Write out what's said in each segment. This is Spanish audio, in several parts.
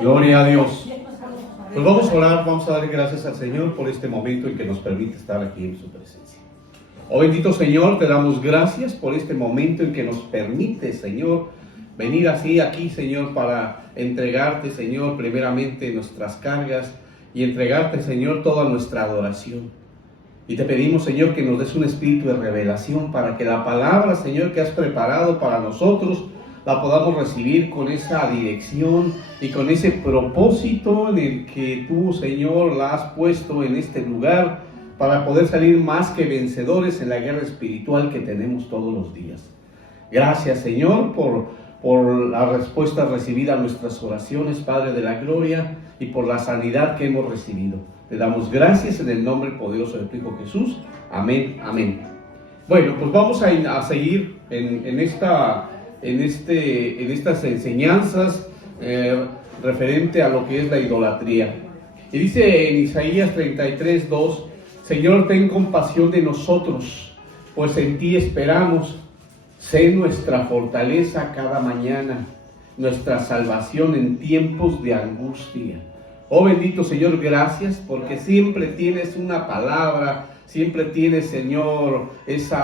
Gloria a Dios. Pues vamos a orar, vamos a dar gracias al Señor por este momento en que nos permite estar aquí en su presencia. Oh bendito Señor, te damos gracias por este momento en que nos permite, Señor, venir así aquí, Señor, para entregarte, Señor, primeramente nuestras cargas y entregarte, Señor, toda nuestra adoración. Y te pedimos, Señor, que nos des un espíritu de revelación para que la palabra, Señor, que has preparado para nosotros, la podamos recibir con esa dirección y con ese propósito en el que tú, Señor, la has puesto en este lugar para poder salir más que vencedores en la guerra espiritual que tenemos todos los días. Gracias, Señor, por la respuesta recibida a nuestras oraciones, Padre de la Gloria, y por la sanidad que hemos recibido. Te damos gracias en el nombre poderoso de tu Hijo Jesús. Amén, amén. Bueno, pues vamos a seguir en estas enseñanzas referente a lo que es la idolatría. Y dice en Isaías 33:2, Señor, ten compasión de nosotros, pues en ti esperamos. Sé nuestra fortaleza cada mañana, nuestra salvación en tiempos de angustia. Oh bendito Señor, gracias porque siempre tienes una palabra, siempre tienes, Señor, ese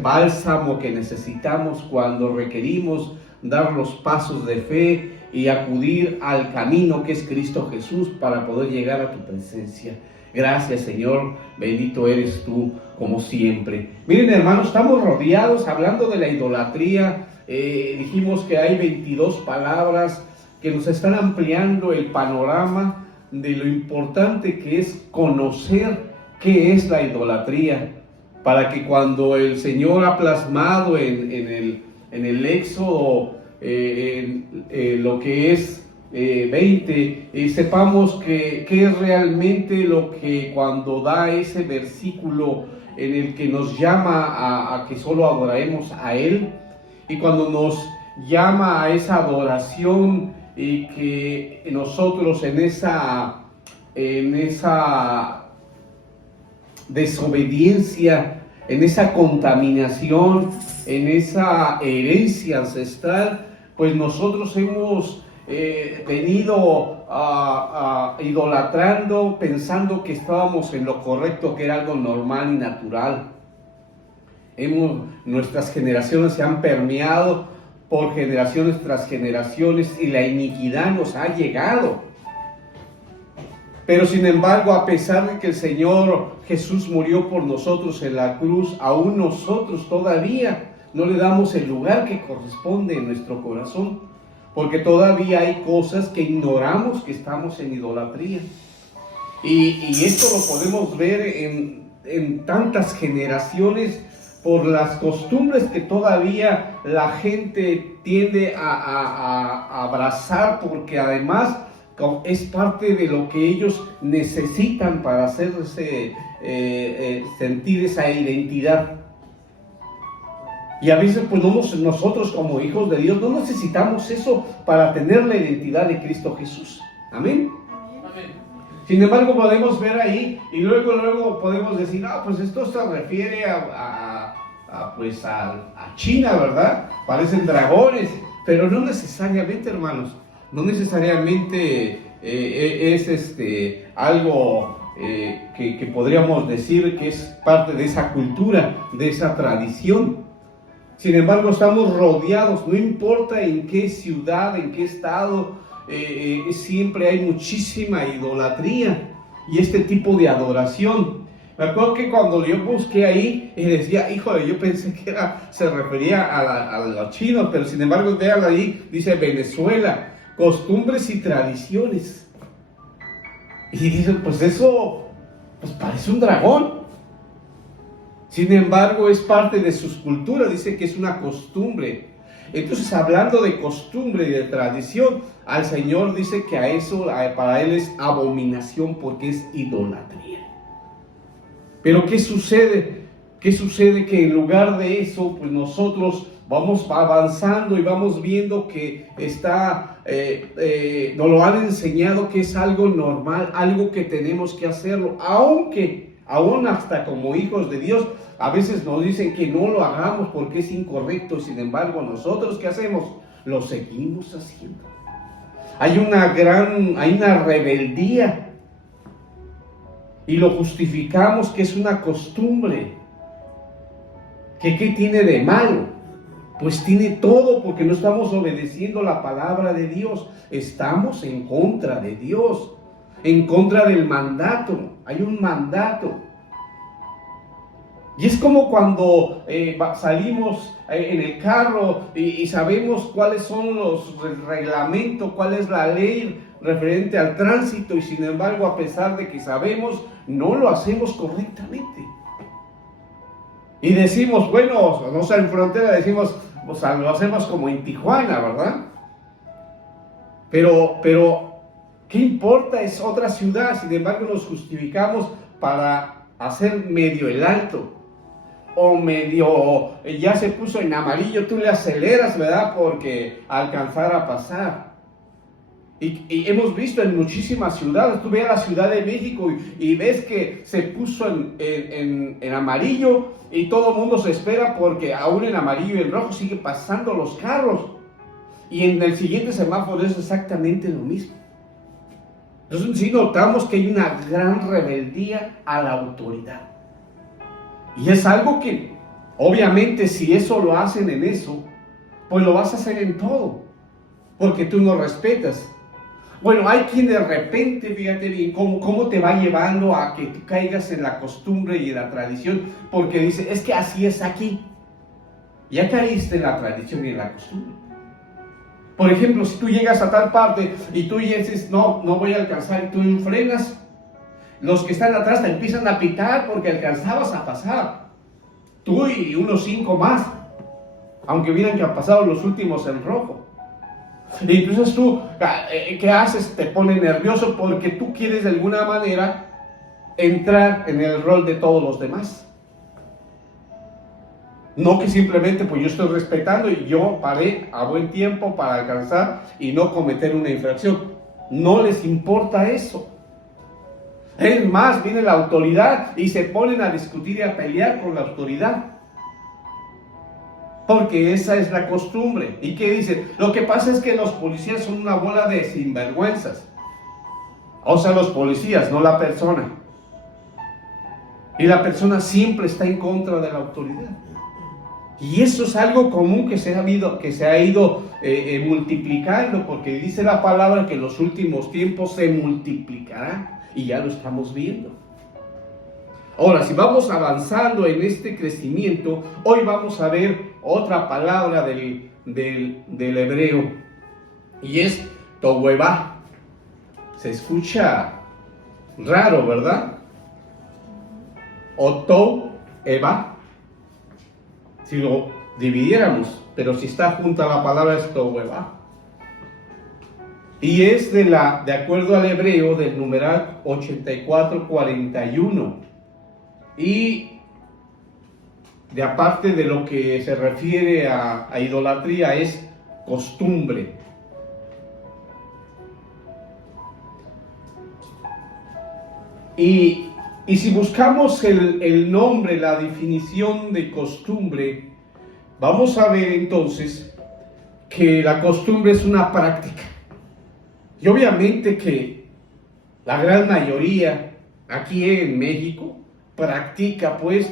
bálsamo que necesitamos cuando requerimos dar los pasos de fe y acudir al camino que es Cristo Jesús para poder llegar a tu presencia. Gracias, Señor, bendito eres tú como siempre. Miren, hermanos, estamos rodeados hablando de la idolatría. Dijimos que hay 22 palabras que nos están ampliando el panorama de lo importante que es conocer qué es la idolatría, para que cuando el Señor ha plasmado en el Éxodo lo que es 20, sepamos que es realmente lo que cuando da ese versículo en el que nos llama a que solo adoremos a Él, y cuando nos llama a esa adoración y que nosotros en esa desobediencia, en esa contaminación, en esa herencia ancestral, pues nosotros hemos venido idolatrando, pensando que estábamos en lo correcto, que era algo normal y natural. Nuestras generaciones se han permeado por generaciones tras generaciones y la iniquidad nos ha llegado. Pero sin embargo, a pesar de que el Señor Jesús murió por nosotros en la cruz, aún nosotros todavía no le damos el lugar que corresponde en nuestro corazón, porque todavía hay cosas que ignoramos que estamos en idolatría. Y esto lo podemos ver en tantas generaciones por las costumbres que todavía la gente tiende a abrazar, porque además es parte de lo que ellos necesitan para hacerse sentir esa identidad. Y a veces pues nosotros como hijos de Dios no necesitamos eso para tener la identidad de Cristo Jesús. Amén. Amén. Sin embargo, podemos ver ahí y luego podemos decir, pues esto se refiere a China, ¿verdad? Parecen dragones, pero no necesariamente, hermanos. No necesariamente es algo que podríamos decir que es parte de esa cultura, de esa tradición. Sin embargo, estamos rodeados, no importa en qué ciudad, en qué estado, siempre hay muchísima idolatría y este tipo de adoración. Me acuerdo que cuando yo busqué ahí, decía, híjole, yo pensé que se refería a los chinos, pero sin embargo, vean ahí, dice Venezuela, costumbres y tradiciones. Y dicen, pues eso, pues parece un dragón. Sin embargo, es parte de sus culturas, dice que es una costumbre. Entonces, hablando de costumbre y de tradición, al Señor dice que a eso, para Él es abominación porque es idolatría. Pero ¿qué sucede? ¿Qué sucede? Que en lugar de eso, pues nosotros vamos avanzando y vamos viendo que nos lo han enseñado que es algo normal, algo que tenemos que hacerlo, aún hasta como hijos de Dios, a veces nos dicen que no lo hagamos porque es incorrecto, sin embargo, nosotros ¿qué hacemos? Lo seguimos haciendo. Hay una rebeldía. Y lo justificamos que es una costumbre. ¿Qué tiene de malo? Pues tiene todo, porque no estamos obedeciendo la palabra de Dios. Estamos en contra de Dios, en contra del mandato. Hay un mandato. Y es como cuando salimos en el carro y sabemos cuáles son el reglamento, cuál es la ley referente al tránsito, y sin embargo, a pesar de que sabemos, no lo hacemos correctamente. Y decimos, bueno, no sé, en frontera decimos, o sea, lo hacemos como en Tijuana, ¿verdad? Pero, ¿qué importa? Es otra ciudad. Sin embargo, nos justificamos para hacer medio el alto. O medio, ya se puso en amarillo, tú le aceleras, ¿verdad? Porque alcanzar a pasar. Y hemos visto en muchísimas ciudades, tú ves a la Ciudad de México y ves que se puso en amarillo y todo el mundo se espera porque aún en amarillo y en rojo sigue pasando los carros. Y en el siguiente semáforo es exactamente lo mismo. Entonces sí notamos que hay una gran rebeldía a la autoridad. Y es algo que, obviamente, si eso lo hacen en eso, pues lo vas a hacer en todo, porque tú no respetas. Bueno, hay quien de repente, fíjate bien, cómo te va llevando a que tú caigas en la costumbre y en la tradición, porque dice, es que así es aquí. Ya caíste en la tradición y en la costumbre. Por ejemplo, si tú llegas a tal parte y tú dices, no voy a alcanzar, y tú frenas, los que están atrás te empiezan a pitar porque alcanzabas a pasar. Tú y unos 5 más, aunque hubieran que han pasado los últimos en rojo. Y entonces tú, ¿qué haces? Te pone nervioso porque tú quieres de alguna manera entrar en el rol de todos los demás. No que simplemente pues yo estoy respetando y yo paré a buen tiempo para alcanzar y no cometer una infracción. No les importa eso. Es más, viene la autoridad y se ponen a discutir y a pelear con la autoridad. Porque esa es la costumbre. ¿Y qué dicen? Lo que pasa es que los policías son una bola de sinvergüenzas. O sea, los policías, no la persona. Y la persona siempre está en contra de la autoridad. Y eso es algo común que se ha ido multiplicando, porque dice la palabra que en los últimos tiempos se multiplicará, y ya lo estamos viendo. Ahora, si vamos avanzando en este crecimiento, hoy vamos a ver otra palabra del hebreo, y es tohuevá. Se escucha raro, ¿verdad? O tohuevá, si lo dividiéramos, pero si está junta la palabra es tohuevá. Y es de acuerdo al hebreo del numeral 8441. Y de aparte de lo que se refiere a idolatría, es costumbre. Y si buscamos el nombre, la definición de costumbre, vamos a ver entonces que la costumbre es una práctica. Y obviamente que la gran mayoría aquí en México practica pues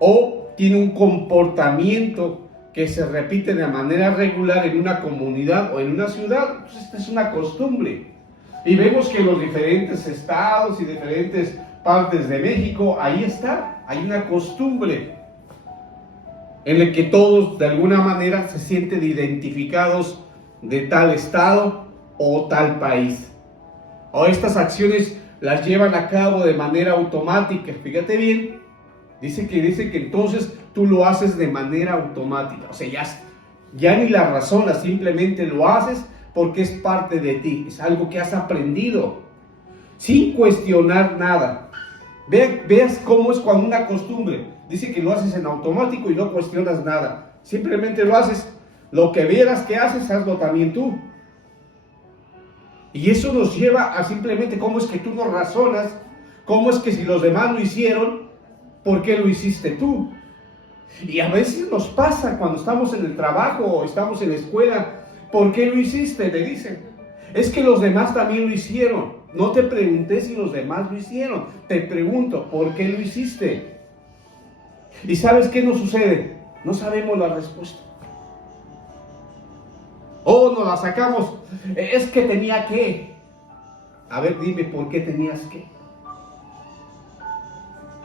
o tiene un comportamiento que se repite de manera regular en una comunidad o en una ciudad. Pues esta es una costumbre. Y vemos que en los diferentes estados y diferentes partes de México, ahí está, hay una costumbre en la que todos de alguna manera se sienten identificados de tal estado o tal país. O estas acciones las llevan a cabo de manera automática. Fíjate bien, dice que entonces tú lo haces de manera automática. O sea, ya ni la razonas, simplemente lo haces porque es parte de ti, es algo que has aprendido, sin cuestionar nada. Veas cómo es cuando una costumbre, dice que lo haces en automático y no cuestionas nada, simplemente lo haces, lo que vieras que haces, hazlo también tú. Y eso nos lleva a simplemente cómo es que tú no razonas, cómo es que si los demás lo hicieron, ¿por qué lo hiciste tú? Y a veces nos pasa cuando estamos en el trabajo o estamos en la escuela, ¿por qué lo hiciste? Le dicen. Es que los demás también lo hicieron. No te pregunté si los demás lo hicieron. Te pregunto, ¿por qué lo hiciste? ¿Y sabes qué nos sucede? No sabemos la respuesta. O nos la sacamos. Es que tenía que. A ver, dime, ¿por qué tenías que?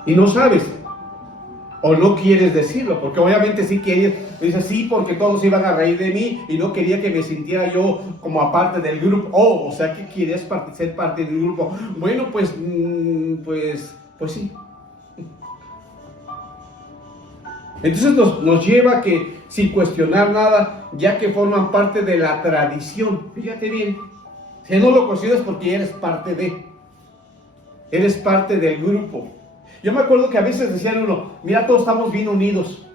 Y no sabes. O no quieres decirlo, porque obviamente sí quieres. Dices, sí, porque todos iban a reír de mí y no quería que me sintiera yo como aparte del grupo. O sea que quieres ser parte del grupo. Bueno, pues sí. Entonces nos lleva a que, sin cuestionar nada, ya que forman parte de la tradición. Fíjate bien, si no lo consideras porque eres parte del grupo. Yo me acuerdo que a veces decían uno, mira, todos estamos bien unidos.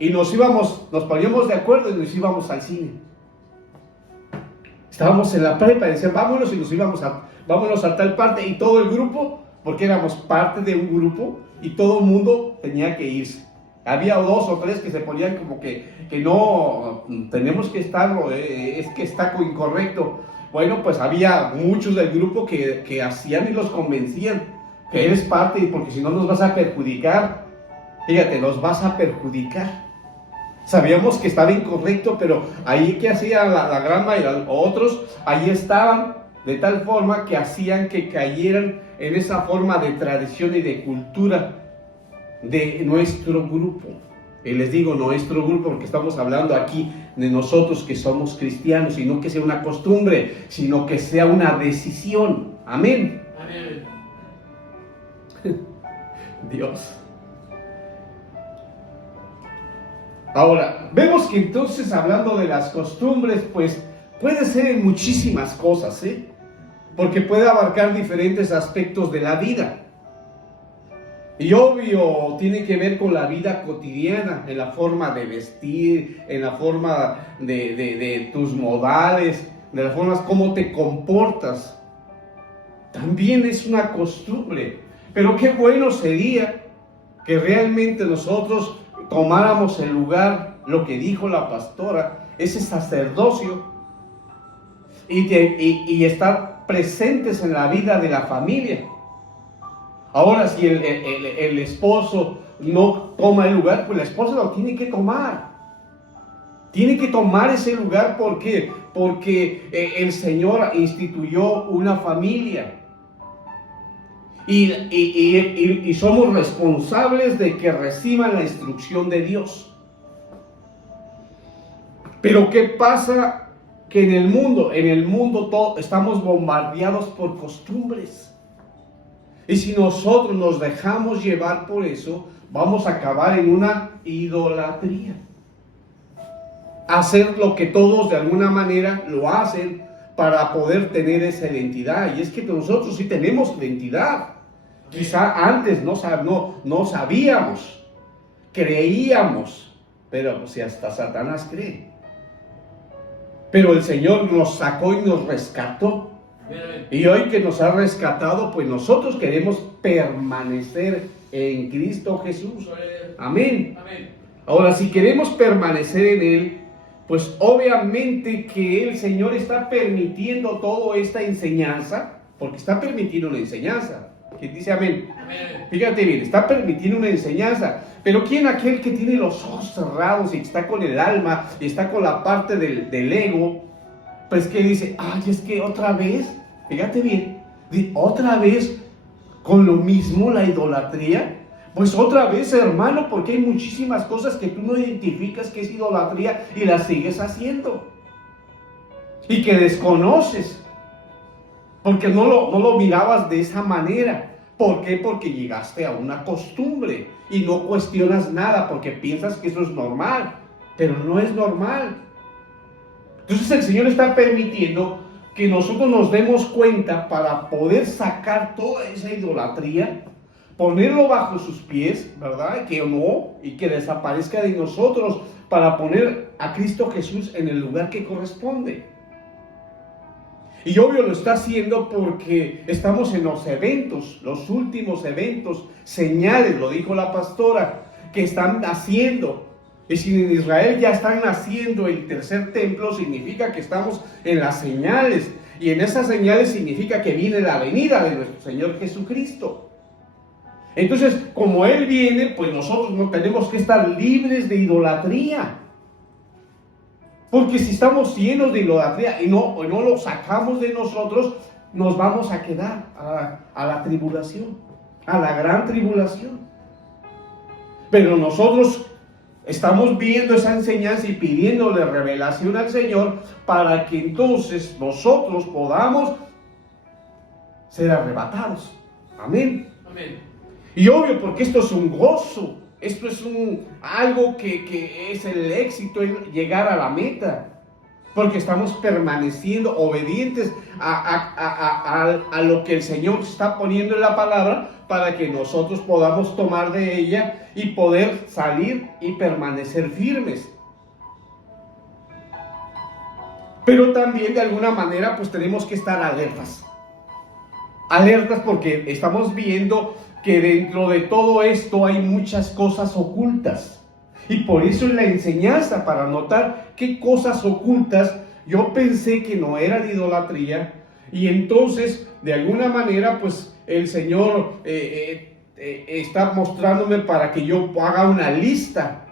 Y nos poníamos de acuerdo y nos íbamos al cine. Estábamos en la prepa y decían, vámonos, y vámonos a tal parte, y todo el grupo, porque éramos parte de un grupo, y todo el mundo tenía que irse. Había 2 o 3 que se ponían como que no, tenemos que estarlo, es que está incorrecto. Bueno, pues había muchos del grupo que hacían y los convencían que eres parte, porque si no nos vas a perjudicar. Fíjate, los vas a perjudicar. Sabíamos que estaba incorrecto, pero ahí que hacía la gran mayoría, otros, ahí estaban, de tal forma que hacían que cayeran en esa forma de tradición y de cultura de nuestro grupo. Y les digo nuestro grupo porque estamos hablando aquí de nosotros que somos cristianos, y no que sea una costumbre, sino que sea una decisión. Amén. Amén. Dios. Ahora, vemos que entonces, hablando de las costumbres, pues puede ser en muchísimas cosas, porque puede abarcar diferentes aspectos de la vida. Y obvio, tiene que ver con la vida cotidiana, en la forma de vestir, en la forma de tus modales, de las formas como te comportas. También es una costumbre. Pero qué bueno sería que realmente nosotros tomáramos el lugar, lo que dijo la pastora, ese sacerdocio, y estar presentes en la vida de la familia. Ahora, si el esposo no toma el lugar, pues la esposa lo tiene que tomar. Tiene que tomar ese lugar. ¿Por qué? Porque el Señor instituyó una familia. Y somos responsables de que reciban la instrucción de Dios. Pero ¿qué pasa? Que en el mundo todo, estamos bombardeados por costumbres. Y si nosotros nos dejamos llevar por eso, vamos a acabar en una idolatría. Hacer lo que todos de alguna manera lo hacen para poder tener esa identidad. Y es que nosotros sí tenemos identidad. Quizá antes no sabíamos, creíamos, pero pues si hasta Satanás cree. Pero el Señor nos sacó y nos rescató. Y hoy que nos ha rescatado, pues nosotros queremos permanecer en Cristo Jesús. Amén. Ahora, si queremos permanecer en Él, pues obviamente que el Señor está permitiendo toda esta enseñanza, porque está permitiendo una enseñanza. ¿Quién dice amén? Amén. Fíjate bien, está permitiendo una enseñanza. Pero ¿quién aquel que tiene los ojos cerrados y está con el alma y está con la parte del ego? Pues que dice, ay, es que otra vez, fíjate bien, otra vez con lo mismo, la idolatría. Pues otra vez, hermano, porque hay muchísimas cosas que tú no identificas que es idolatría y las sigues haciendo. Y que desconoces. Porque no lo mirabas de esa manera. ¿Por qué? Porque llegaste a una costumbre y no cuestionas nada porque piensas que eso es normal, pero no es normal. Entonces el Señor está permitiendo que nosotros nos demos cuenta para poder sacar toda esa idolatría, ponerlo bajo sus pies, ¿verdad? Que no, y que desaparezca de nosotros para poner a Cristo Jesús en el lugar que corresponde. Y obvio lo está haciendo porque estamos en los eventos, los últimos eventos, señales, lo dijo la pastora, que están haciendo Y si en Israel ya están haciendo el tercer templo, significa que estamos en las señales. Y en esas señales significa que viene la venida de nuestro Señor Jesucristo. Entonces, como Él viene, pues nosotros no tenemos que estar libres de idolatría. Porque si estamos llenos de idolatría y no lo sacamos de nosotros, nos vamos a quedar a la tribulación, a la gran tribulación. Pero nosotros estamos viendo esa enseñanza y pidiéndole revelación al Señor para que entonces nosotros podamos ser arrebatados. Amén. Amén. Y obvio, porque esto es un gozo, esto es algo que es el éxito, el llegar a la meta. Porque estamos permaneciendo obedientes a lo que el Señor está poniendo en la palabra para que nosotros podamos tomar de ella y poder salir y permanecer firmes. Pero también de alguna manera pues tenemos que estar alertas. Alertas porque estamos viendo que dentro de todo esto hay muchas cosas ocultas. Y por eso en la enseñanza, para notar qué cosas ocultas, yo pensé que no eran idolatría. Y entonces, de alguna manera, pues el Señor está mostrándome para que yo haga una lista.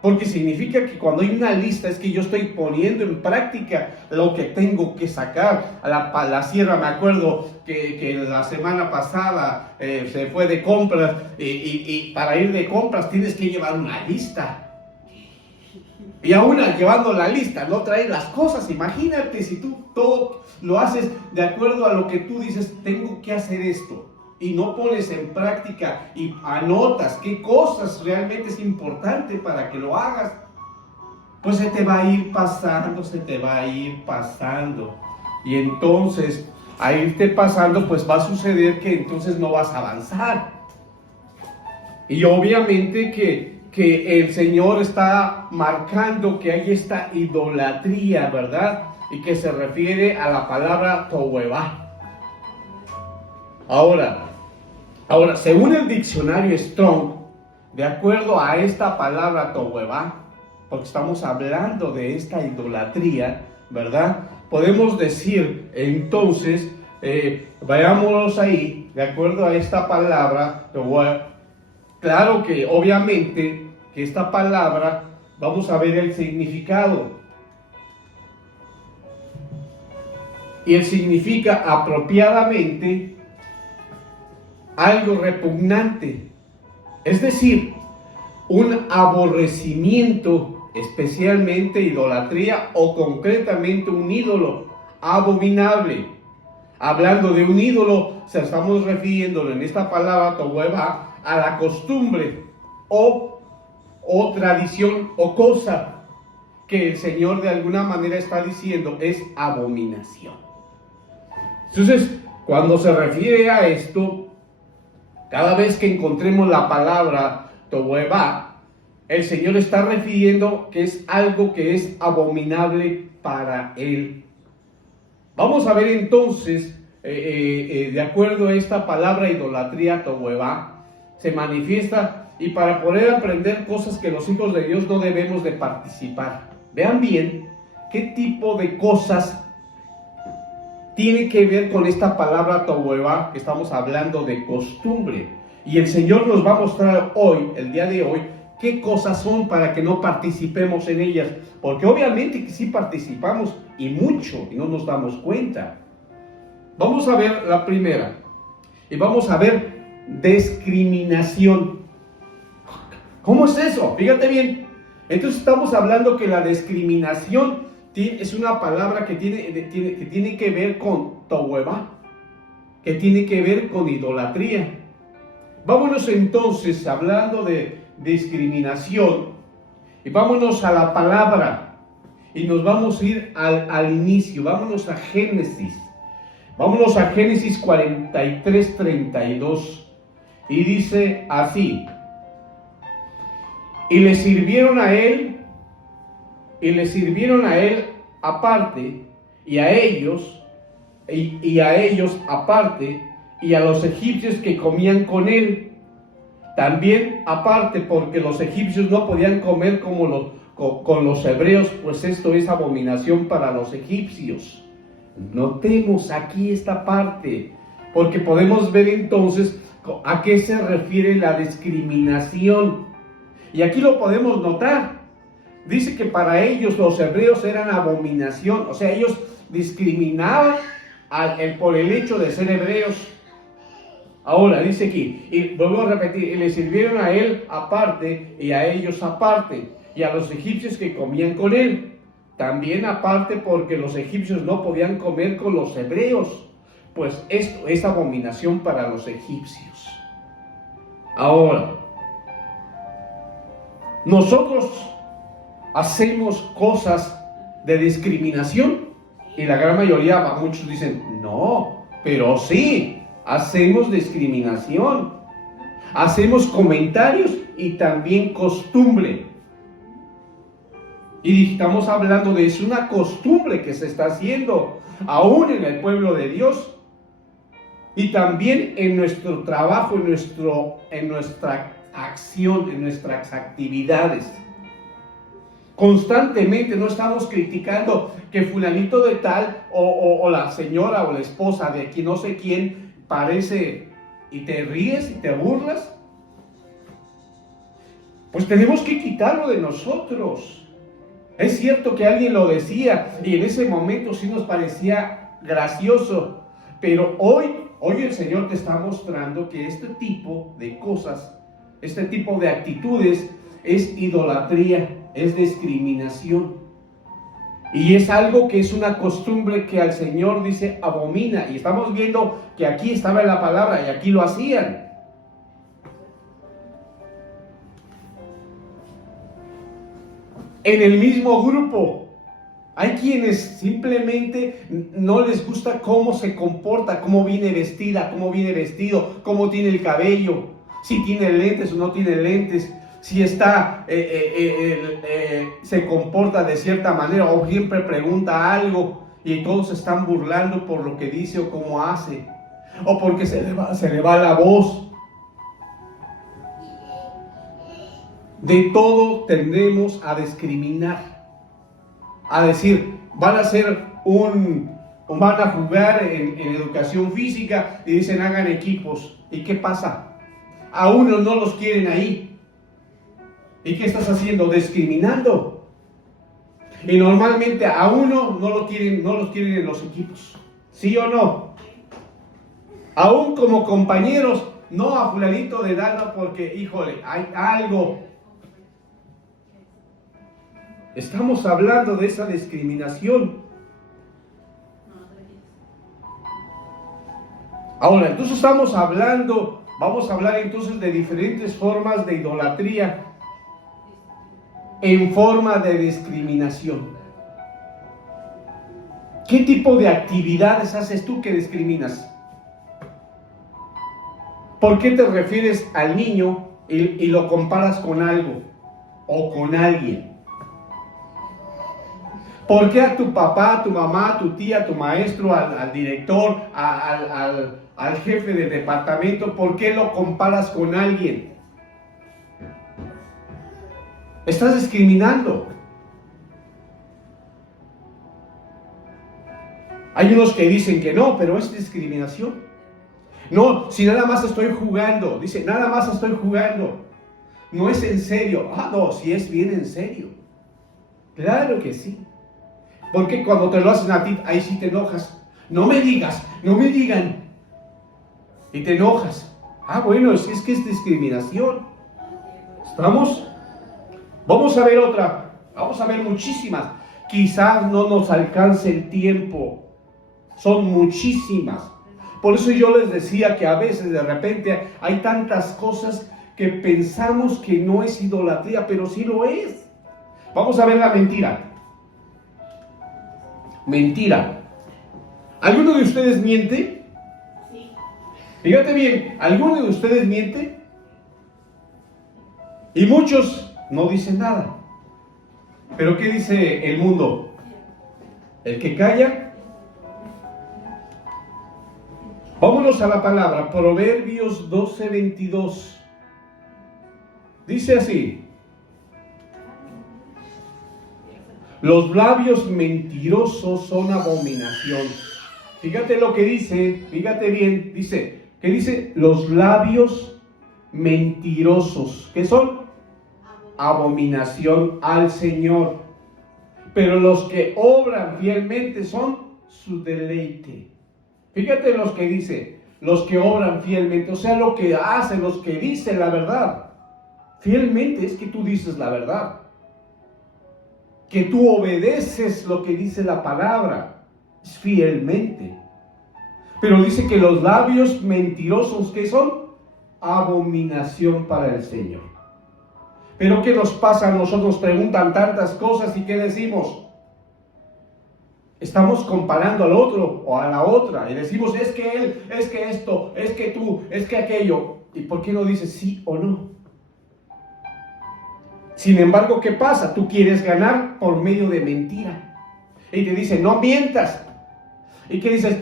Porque significa que cuando hay una lista es que yo estoy poniendo en práctica lo que tengo que sacar. A la sierra, me acuerdo que la semana pasada se fue de compras y para ir de compras tienes que llevar una lista. Y aún llevando la lista, no traes las cosas. Imagínate si tú todo lo haces de acuerdo a lo que tú dices, tengo que hacer esto. Y no pones en práctica y anotas qué cosas realmente es importante para que lo hagas, pues se te va a ir pasando, Y entonces, a irte pasando, pues va a suceder que entonces no vas a avanzar. Y obviamente que el Señor está marcando que hay esta idolatría, ¿verdad? Y que se refiere a la palabra tohuevá. Ahora, según el diccionario Strong, de acuerdo a esta palabra tohuevá, porque estamos hablando de esta idolatría, ¿verdad? Podemos decir entonces, vayámonos ahí, de acuerdo a esta palabra tohuevá. Claro que obviamente que esta palabra, vamos a ver el significado. Y él significa apropiadamente algo repugnante, es decir, un aborrecimiento, especialmente idolatría o concretamente un ídolo abominable. Hablando de un ídolo, estamos refiriéndolo en esta palabra tohuevá a la costumbre o tradición o cosa que el Señor de alguna manera está diciendo es abominación. Entonces, cuando se refiere a esto, cada vez que encontremos la palabra tohuevá, el Señor está refiriendo que es algo que es abominable para Él. Vamos a ver entonces, de acuerdo a esta palabra idolatría tohuevá, se manifiesta y para poder aprender cosas que los hijos de Dios no debemos de participar. Vean bien qué tipo de cosas tiene que ver con esta palabra tohuevá, que estamos hablando de costumbre. Y el Señor nos va a mostrar hoy, el día de hoy, qué cosas son para que no participemos en ellas. Porque obviamente que sí participamos y mucho, y no nos damos cuenta. Vamos a ver la primera. Y vamos a ver discriminación. ¿Cómo es eso? Fíjate bien. Entonces estamos hablando que la discriminación es una palabra que tiene que ver con tohuevá, que tiene que ver con idolatría. Vámonos entonces, hablando de discriminación, y vámonos a la palabra, y nos vamos a ir al inicio, vámonos a Génesis. Vámonos a Génesis 43, 32, y dice así: y le sirvieron a él aparte, y a ellos aparte, y a los egipcios que comían con él. También aparte porque los egipcios no podían comer con los hebreos, pues esto es abominación para los egipcios. Notemos aquí esta parte, porque podemos ver entonces a qué se refiere la discriminación. Y aquí lo podemos notar. Dice que para ellos los hebreos eran abominación, o sea, ellos discriminaban por el hecho de ser hebreos. Ahora, dice aquí, y vuelvo a repetir, y le sirvieron a él aparte y a ellos aparte, y a los egipcios que comían con él, también aparte porque los egipcios no podían comer con los hebreos, pues esto es abominación para los egipcios. Ahora, nosotros hacemos cosas de discriminación y la gran mayoría, muchos dicen, no, pero sí. Hacemos discriminación, hacemos comentarios y también costumbre. Y estamos hablando de eso, una costumbre que se está haciendo aún en el pueblo de Dios y también en nuestro trabajo, en nuestra acción, en nuestras actividades. Constantemente no estamos criticando que fulanito de tal o la señora o la esposa de quien no sé quién parece, y te ríes y te burlas. Pues tenemos que quitarlo de nosotros. Es cierto que alguien lo decía y en ese momento sí nos parecía gracioso, pero hoy el Señor te está mostrando que este tipo de cosas, este tipo de actitudes es idolatría, es discriminación. Y es algo que es una costumbre que al Señor dice abomina. Y estamos viendo que aquí estaba en la palabra y aquí lo hacían. En el mismo grupo hay quienes simplemente no les gusta cómo se comporta, cómo viene vestida, cómo viene vestido, cómo tiene el cabello, si tiene lentes o no tiene lentes, si está, se comporta de cierta manera o siempre pregunta algo y todos se están burlando por lo que dice o cómo hace, o porque se le va la voz. De todo tendemos a discriminar, a decir, van a jugar en educación física y dicen hagan equipos. ¿Y qué pasa? A uno no los quieren ahí. ¿Y qué estás haciendo? Discriminando. Y normalmente a uno no los quieren en los equipos. ¿Sí o no? Aún como compañeros, no a fulanito de Dana porque, híjole, hay algo. Estamos hablando de esa discriminación. Ahora, entonces vamos a hablar entonces de diferentes formas de idolatría en forma de discriminación. ¿Qué tipo de actividades haces tú que discriminas? ¿Por qué te refieres al niño y lo comparas con algo o con alguien? ¿Por qué a tu papá, a tu mamá, a tu tía, a tu maestro, al director, al jefe del departamento, por qué lo comparas con alguien? Estás discriminando. Hay unos que dicen que no, pero es discriminación. No, si nada más estoy jugando, dice, nada más estoy jugando. No es en serio. No, si es bien en serio. Claro que sí. Porque cuando te lo hacen a ti, ahí sí te enojas. No me digas, no me digan. Y te enojas. Bueno, es que es discriminación. ¿Estamos? Vamos a ver otra. Vamos a ver muchísimas. Quizás no nos alcance el tiempo. Son muchísimas. Por eso yo les decía que a veces de repente hay tantas cosas que pensamos que no es idolatría, pero sí lo es. Vamos a ver la mentira. Mentira. ¿Alguno de ustedes miente? Sí. Fíjate bien, ¿alguno de ustedes miente? Y muchos no dicen nada. ¿Pero qué dice el mundo? El que calla. Vámonos a la palabra, Proverbios 12:22. Dice así: los labios mentirosos son abominación. Fíjate lo que dice, fíjate bien, dice, ¿qué dice? Los labios mentirosos, ¿qué son? Abominación al Señor. Pero los que obran fielmente son su deleite. Fíjate los que dice, los que obran fielmente, o sea, lo que hacen, los que dicen la verdad. Fielmente es que tú dices la verdad, que tú obedeces lo que dice la palabra, es fielmente. Pero dice que los labios mentirosos, ¿qué son? Abominación para el Señor. Pero ¿qué nos pasa? A nosotros preguntan tantas cosas y ¿qué decimos? Estamos comparando al otro o a la otra y decimos, es que él, es que esto, es que tú, es que aquello. ¿Y por qué no dices sí o no? Sin embargo, ¿qué pasa? Tú quieres ganar por medio de mentira. Y te dicen, no mientas. ¿Y qué dices?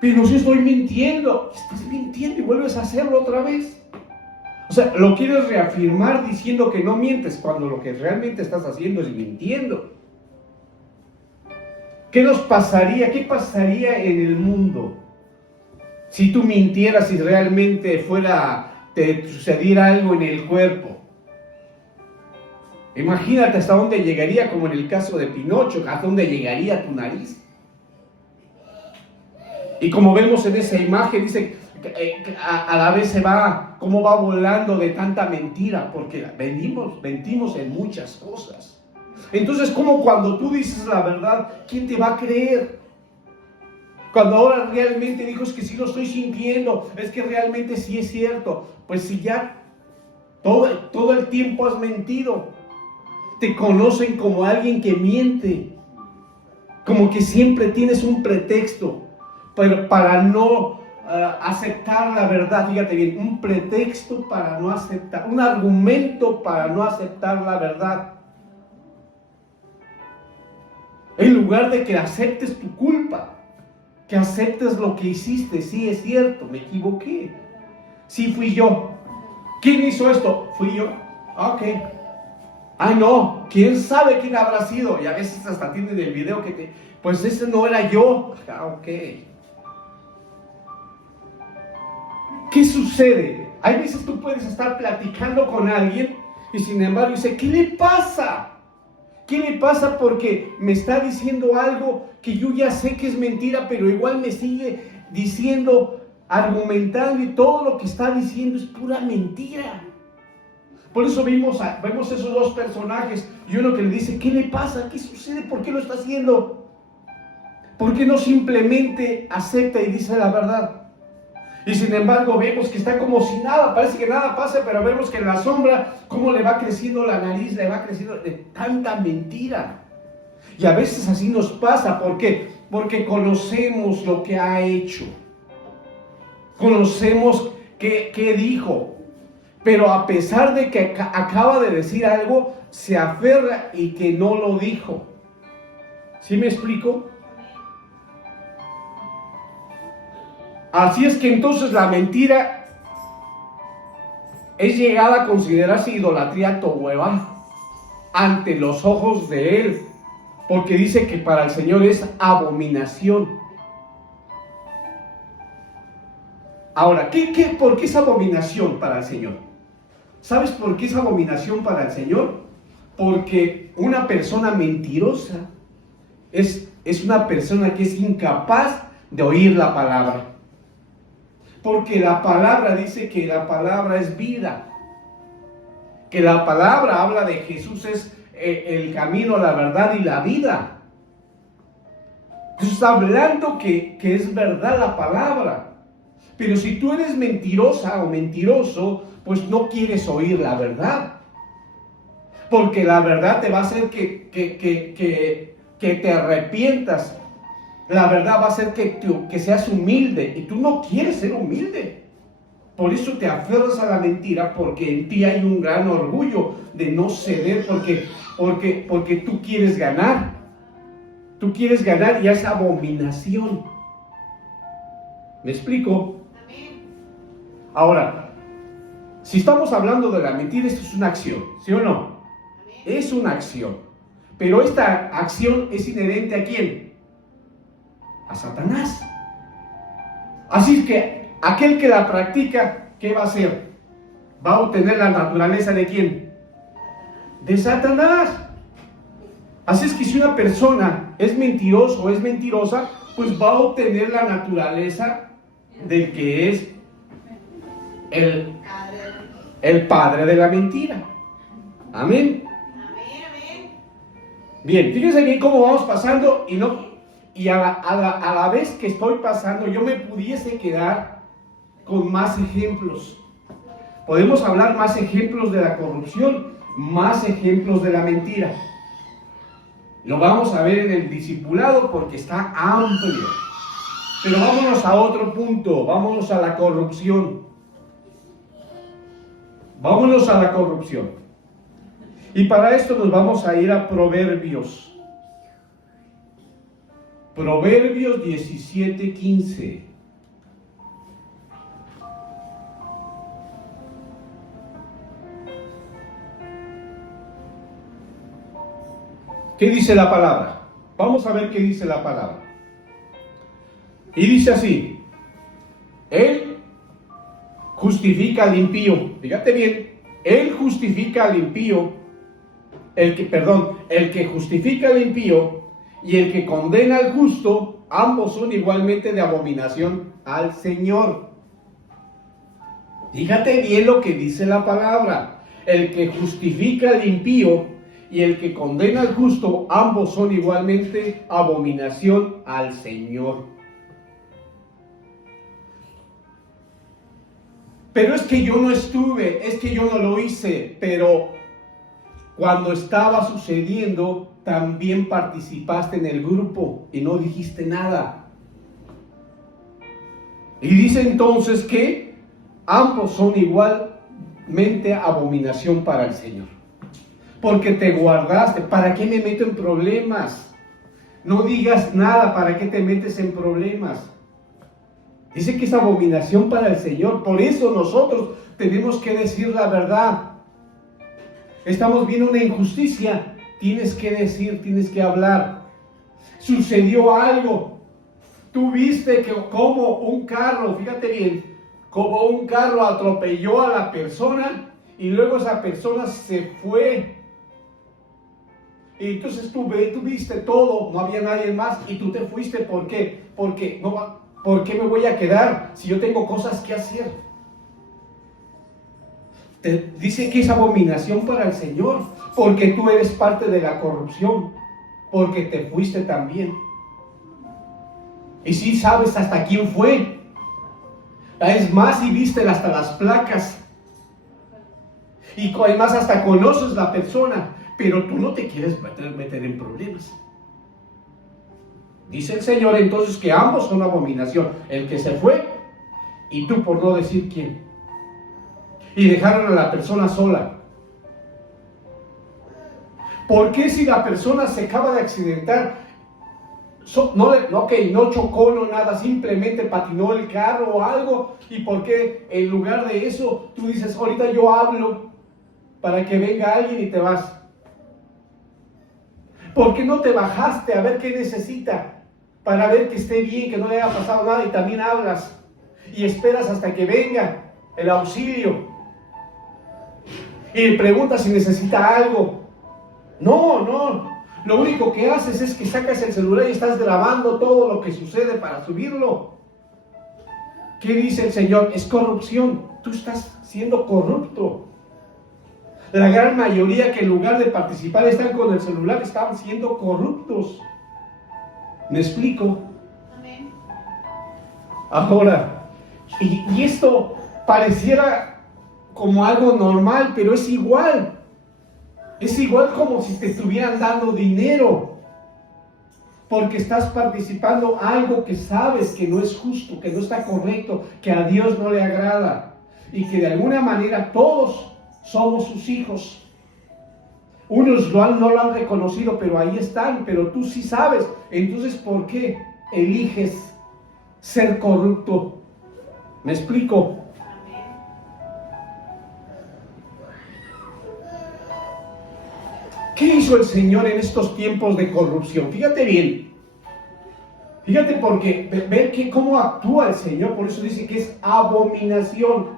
Pero si estoy mintiendo. Estás mintiendo y vuelves a hacerlo otra vez. O sea, lo quieres reafirmar diciendo que no mientes, cuando lo que realmente estás haciendo es mintiendo. ¿Qué nos pasaría? ¿Qué pasaría en el mundo si tú mintieras y realmente te sucediera algo en el cuerpo? Imagínate hasta dónde llegaría, como en el caso de Pinocho, hasta dónde llegaría tu nariz. Y como vemos en esa imagen, dice a la vez cómo va volando de tanta mentira, porque mentimos en muchas cosas. Entonces, como cuando tú dices la verdad, ¿quién te va a creer? Cuando ahora realmente dijo, es que sí lo estoy sintiendo, es que realmente sí es cierto. Pues si ya todo el tiempo has mentido, te conocen como alguien que miente, como que siempre tienes un pretexto para no aceptar la verdad. Fíjate bien, un pretexto para no aceptar, un argumento para no aceptar la verdad. En lugar de que aceptes tu culpa, que aceptes lo que hiciste. Sí, es cierto, me equivoqué. Sí, fui yo. ¿Quién hizo esto? Fui yo. Ok. Ay, no, quién sabe quién habrá sido. Y a veces hasta tienen el video pues ese no era yo. Ok. ¿Qué sucede? Hay veces tú puedes estar platicando con alguien y sin embargo dice, ¿qué le pasa? ¿Qué le pasa? Porque me está diciendo algo que yo ya sé que es mentira, pero igual me sigue diciendo, argumentando, y todo lo que está diciendo es pura mentira. Por eso vemos esos dos personajes y uno que le dice, ¿qué le pasa? ¿Qué sucede? ¿Por qué lo está haciendo? ¿Por qué no simplemente acepta y dice la verdad? Y sin embargo vemos que está como si nada, parece que nada pasa, pero vemos que en la sombra cómo le va creciendo la nariz, le va creciendo de tanta mentira. Y a veces así nos pasa. ¿Por qué? Porque conocemos lo que ha hecho, conocemos qué dijo, pero a pesar de que acaba de decir algo, se aferra y que no lo dijo. ¿Sí me explico? Así es que entonces la mentira es llegada a considerarse idolatría tohueva ante los ojos de Él, porque dice que para el Señor es abominación. Ahora, ¿por qué es abominación para el Señor? ¿Sabes por qué es abominación para el Señor? Porque una persona mentirosa es una persona que es incapaz de oír la palabra. Porque la palabra dice que la palabra es vida. Que la palabra habla de Jesús es el camino, la verdad y la vida. Jesús está hablando que es verdad la palabra. Pero si tú eres mentirosa o mentiroso, pues no quieres oír la verdad. Porque la verdad te va a hacer que te arrepientas. La verdad va a hacer que seas humilde. Y tú no quieres ser humilde. Por eso te aferras a la mentira, porque en ti hay un gran orgullo de no ceder, porque tú quieres ganar. Tú quieres ganar y es abominación. ¿Me explico? Ahora, Si estamos hablando de la mentira, esto es una acción, ¿sí o no? Es una acción. Pero esta acción es inherente ¿a quién? A Satanás. Así que aquel que la practica, ¿qué va a hacer? Va a obtener la naturaleza ¿de quién? De Satanás. Así es que si una persona es mentiroso o es mentirosa, pues va a obtener la naturaleza del que es el padre de la mentira. Amén. Bien, fíjense bien cómo vamos pasando y a la vez que estoy pasando, yo me pudiese quedar con más ejemplos. Podemos hablar más ejemplos de la corrupción, más ejemplos de la mentira. Lo vamos a ver en el discipulado porque está amplio. Pero vámonos a otro punto, vámonos a la corrupción. Vámonos a la corrupción. Y para esto nos vamos a ir a Proverbios. Proverbios 17:15. ¿Qué dice la palabra? Vamos a ver qué dice la palabra. Y dice así: Él justifica al impío. Fíjate bien, Él justifica al impío, el que justifica al impío y el que condena al justo, ambos son igualmente de abominación al Señor. Fíjate bien lo que dice la palabra. El que justifica al impío y el que condena al justo, ambos son igualmente abominación al Señor. Pero es que yo no estuve, es que yo no lo hice, pero cuando estaba sucediendo, también participaste en el grupo y no dijiste nada. Y dice entonces que ambos son igualmente abominación para el Señor. Porque te guardaste. ¿Para qué me meto en problemas? No digas nada, ¿para qué te metes en problemas? Dice que es abominación para el Señor. Por eso nosotros tenemos que decir la verdad. Estamos viendo una injusticia. Tienes que decir, tienes que hablar. Sucedió algo. Tú viste que como un carro, fíjate bien, como un carro atropelló a la persona y luego esa persona se fue. Y entonces tú viste todo, no había nadie más y tú te fuiste. ¿Por qué? ¿Por qué me voy a quedar si yo tengo cosas que hacer? Te dice que es abominación para el Señor, porque tú eres parte de la corrupción, porque te fuiste también. Y sí sabes hasta quién fue. Es más, y viste hasta las placas. Y además hasta conoces la persona, pero tú no te quieres meter en problemas. Dice el Señor entonces que ambos son abominación. El que se fue y tú por no decir quién. Y dejaron a la persona sola. ¿Por qué si la persona se acaba de accidentar? No chocó, no nada, simplemente patinó el carro o algo. ¿Y por qué en lugar de eso tú dices, ahorita yo hablo para que venga alguien y te vas? ¿Por qué no te bajaste a ver qué necesita? Para ver que esté bien, que no le haya pasado nada y también hablas. Y esperas hasta que venga el auxilio. Y le preguntas si necesita algo. No. Lo único que haces es que sacas el celular y estás grabando todo lo que sucede para subirlo. ¿Qué dice el Señor? Es corrupción. Tú estás siendo corrupto. La gran mayoría que en lugar de participar están con el celular, están siendo corruptos. ¿Me explico? Amén. Ahora, y esto pareciera como algo normal, pero es igual. Es igual como si te estuvieran dando dinero, porque estás participando algo que sabes que no es justo, que no está correcto, que a Dios no le agrada, y que de alguna manera todos somos sus hijos. Unos no lo han reconocido, pero ahí están, pero tú sí sabes. Entonces, ¿por qué eliges ser corrupto? ¿Me explico? hizo el Señor en estos tiempos de corrupción? Fíjate bien. Fíjate porque ve cómo actúa el Señor, por eso dice que es abominación.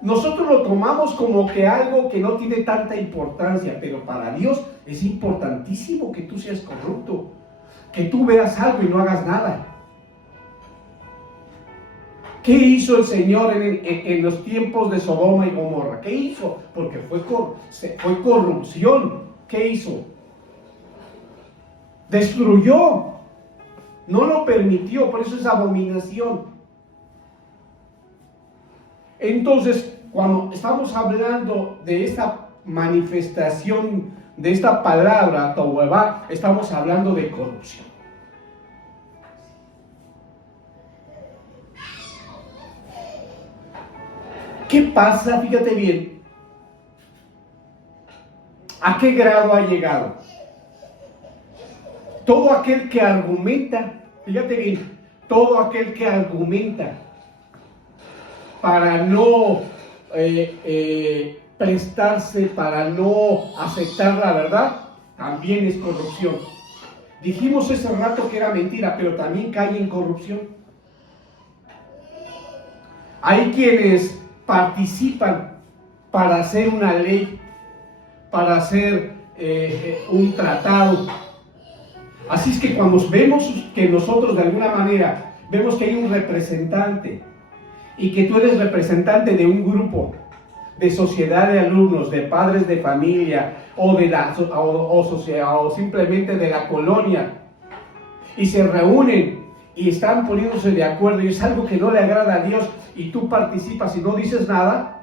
Nosotros lo tomamos como que algo que no tiene tanta importancia, pero para Dios es importantísimo que tú seas corrupto, que tú veas algo y no hagas nada. ¿Qué hizo el Señor en los tiempos de Sodoma y Gomorra? ¿Qué hizo? Porque fue corrupción. ¿Qué hizo? Destruyó. No lo permitió, por eso es abominación. Entonces, cuando estamos hablando de esta manifestación, de esta palabra, Tohuevá, estamos hablando de corrupción. ¿Qué pasa? Fíjate bien. ¿A qué grado ha llegado? Todo aquel que argumenta, fíjate bien, todo aquel que argumenta para no prestarse, para no aceptar la verdad, también es corrupción. Dijimos ese rato que era mentira, pero también cae en corrupción. Hay quienes participan para hacer una ley, para hacer un tratado. Así es que cuando vemos que nosotros de alguna manera vemos que hay un representante y que tú eres representante de un grupo, de sociedad de alumnos, de padres de familia o simplemente de la colonia, y se reúnen y están poniéndose de acuerdo y es algo que no le agrada a Dios y tú participas y no dices nada,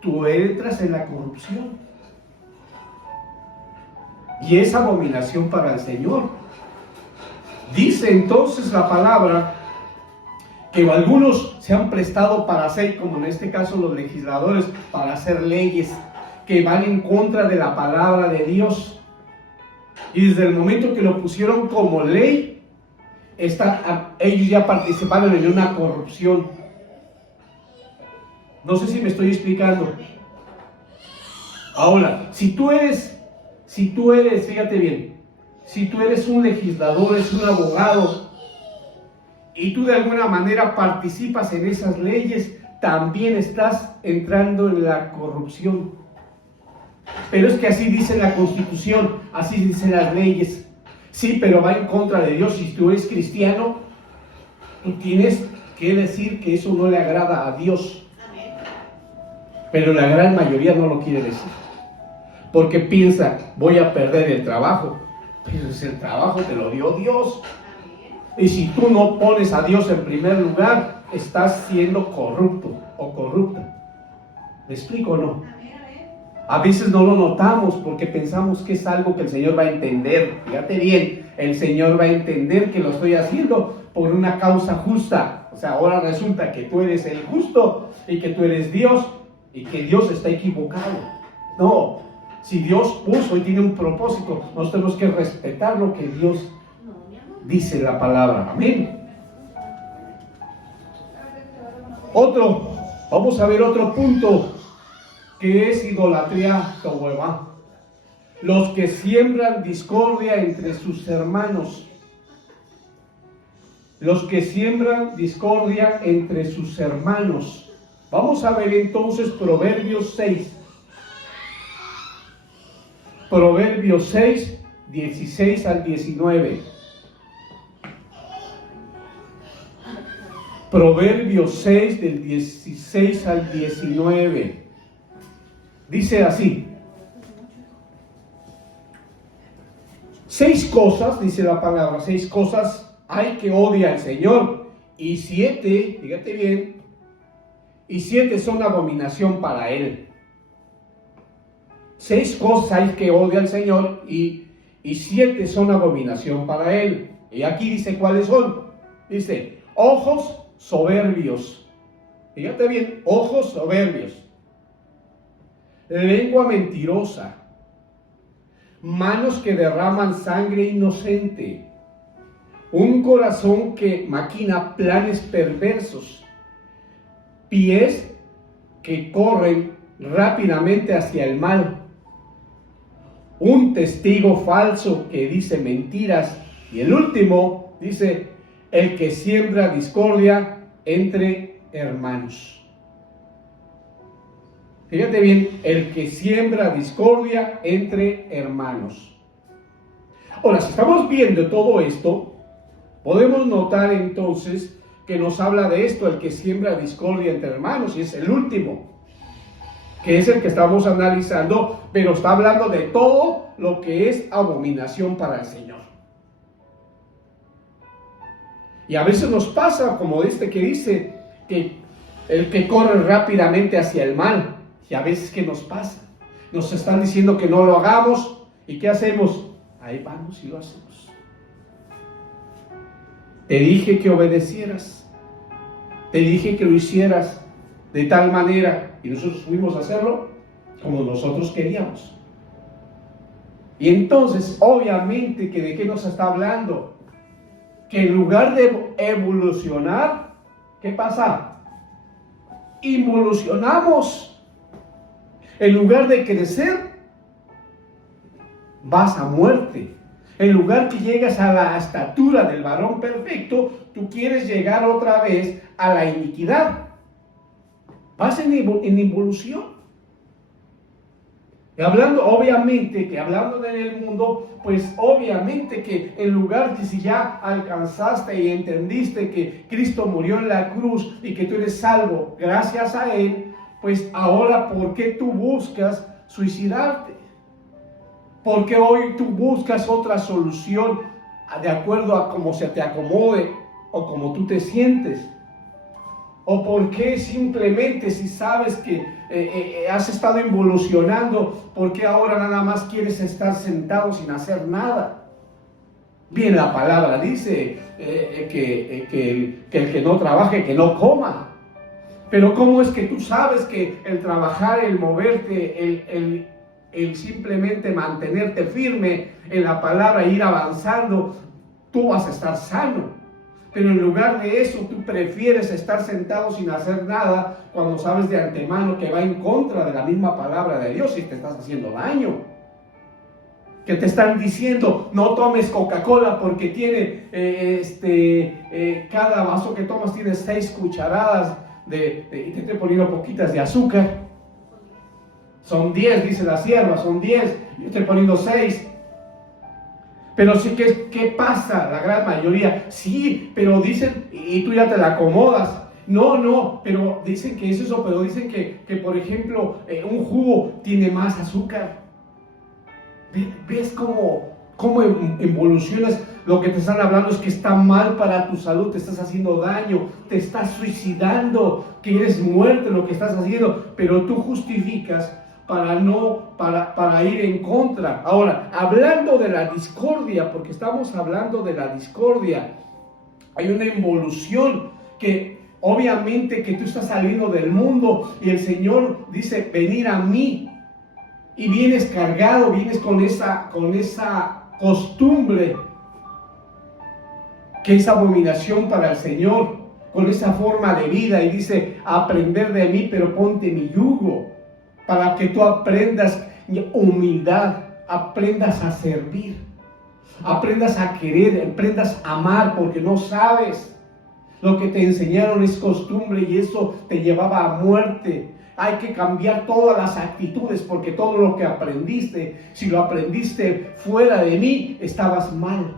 tú entras en la corrupción y es abominación para el Señor. Dice entonces la palabra que algunos se han prestado para hacer, como en este caso los legisladores, para hacer leyes que van en contra de la palabra de Dios. Y desde el momento que lo pusieron como ley, ellos ya participaron en una corrupción. No sé si me estoy explicando. Ahora, si tú eres, fíjate bien, si tú eres un legislador, eres un abogado, y tú de alguna manera participas en esas leyes, también estás entrando en la corrupción. Pero es que así dice la Constitución, así dicen las leyes. Sí, pero va en contra de Dios. Si tú eres cristiano, tú tienes que decir que eso no le agrada a Dios. Pero la gran mayoría no lo quiere decir. Porque piensa, voy a perder el trabajo. Pero es el trabajo te lo dio Dios. Y si tú no pones a Dios en primer lugar, estás siendo corrupto o corrupta. ¿Me explico o no? A veces no lo notamos porque pensamos que es algo que el Señor va a entender. Fíjate bien, el Señor va a entender que lo estoy haciendo por una causa justa. O sea, ahora resulta que tú eres el justo y que tú eres Dios y que Dios está equivocado. No, si Dios puso y tiene un propósito, nosotros tenemos que respetar lo que Dios dice la palabra. Amén. Vamos a ver otro punto que es idolatría Tohuevá. Los que siembran discordia entre sus hermanos. Los que siembran discordia entre sus hermanos. Vamos a ver entonces Proverbios 6. Proverbios 6, 16 al 19. Proverbios 6, del 16 al 19. Dice así: 6 cosas, dice la palabra, 6 cosas hay que odia al Señor, y 7, fíjate bien, y 7 son abominación para Él. 6 cosas hay que odia al Señor, y 7 son abominación para Él. Y aquí dice cuáles son. Dice, ojos soberbios. Fíjate bien, ojos soberbios. Lengua mentirosa, manos que derraman sangre inocente, un corazón que maquina planes perversos, pies que corren rápidamente hacia el mal, un testigo falso que dice mentiras. Y el último dice, el que siembra discordia entre hermanos. Fíjate bien, el que siembra discordia entre hermanos. Ahora, si estamos viendo todo esto, podemos notar entonces que nos habla de esto, el que siembra discordia entre hermanos, y es el último, que es el que estamos analizando, pero está hablando de todo lo que es abominación para el Señor. Y a veces nos pasa, como este que dice, que el que corre rápidamente hacia el mal, y a veces ¿qué nos pasa? Nos están diciendo que no lo hagamos, ¿y qué hacemos? Ahí vamos y lo hacemos. Te dije que obedecieras, te dije que lo hicieras de tal manera, y nosotros fuimos a hacerlo como nosotros queríamos. Y entonces, obviamente, que ¿de qué nos está hablando? Que en lugar de evolucionar, ¿qué pasa? Involucionamos. En lugar de crecer, vas a muerte. En lugar que llegas a la estatura del varón perfecto, tú quieres llegar otra vez a la iniquidad. Vas en involución. Y hablando, obviamente, que hablando en el mundo, pues obviamente que en lugar de si ya alcanzaste y entendiste que Cristo murió en la cruz y que tú eres salvo gracias a Él, pues ahora, ¿por qué tú buscas suicidarte? ¿Por qué hoy tú buscas otra solución de acuerdo a cómo se te acomode o cómo tú te sientes? ¿O por qué simplemente, si sabes que has estado involucionando, por qué ahora nada más quieres estar sentado sin hacer nada? Bien, la palabra dice que el que no trabaje, que no coma. Pero ¿cómo es que tú sabes que el trabajar, el moverte, el simplemente mantenerte firme en la palabra e ir avanzando, tú vas a estar sano? Pero en lugar de eso, tú prefieres estar sentado sin hacer nada cuando sabes de antemano que va en contra de la misma palabra de Dios y te estás haciendo daño. Que te están diciendo, no tomes Coca-Cola porque tiene, cada vaso que tomas tiene 6 cucharadas y te estoy poniendo poquitas de azúcar. Son 10, dice la sierva, son 10, yo estoy poniendo 6. Pero sí, ¿qué pasa? La gran mayoría, sí, pero dicen, y tú ya te la acomodas. No, pero dicen que es eso, pero dicen que por ejemplo, un jugo tiene más azúcar. ¿Ves cómo evolucionas? Lo que te están hablando es que está mal para tu salud, te estás haciendo daño, te estás suicidando, que eres muerte lo que estás haciendo, pero tú justificas para ir en contra. Ahora, hablando de la discordia, porque estamos hablando de la discordia, hay una involución que obviamente que tú estás saliendo del mundo y el Señor dice, venir a mí, y vienes cargado, vienes con esa costumbre que es abominación para el Señor, con esa forma de vida, y dice, aprender de mí, pero ponte mi yugo, para que tú aprendas humildad, aprendas a servir, aprendas a querer, aprendas a amar, porque no sabes, lo que te enseñaron es costumbre y eso te llevaba a muerte. Hay que cambiar todas las actitudes, porque todo lo que aprendiste, si lo aprendiste fuera de mí, estabas mal.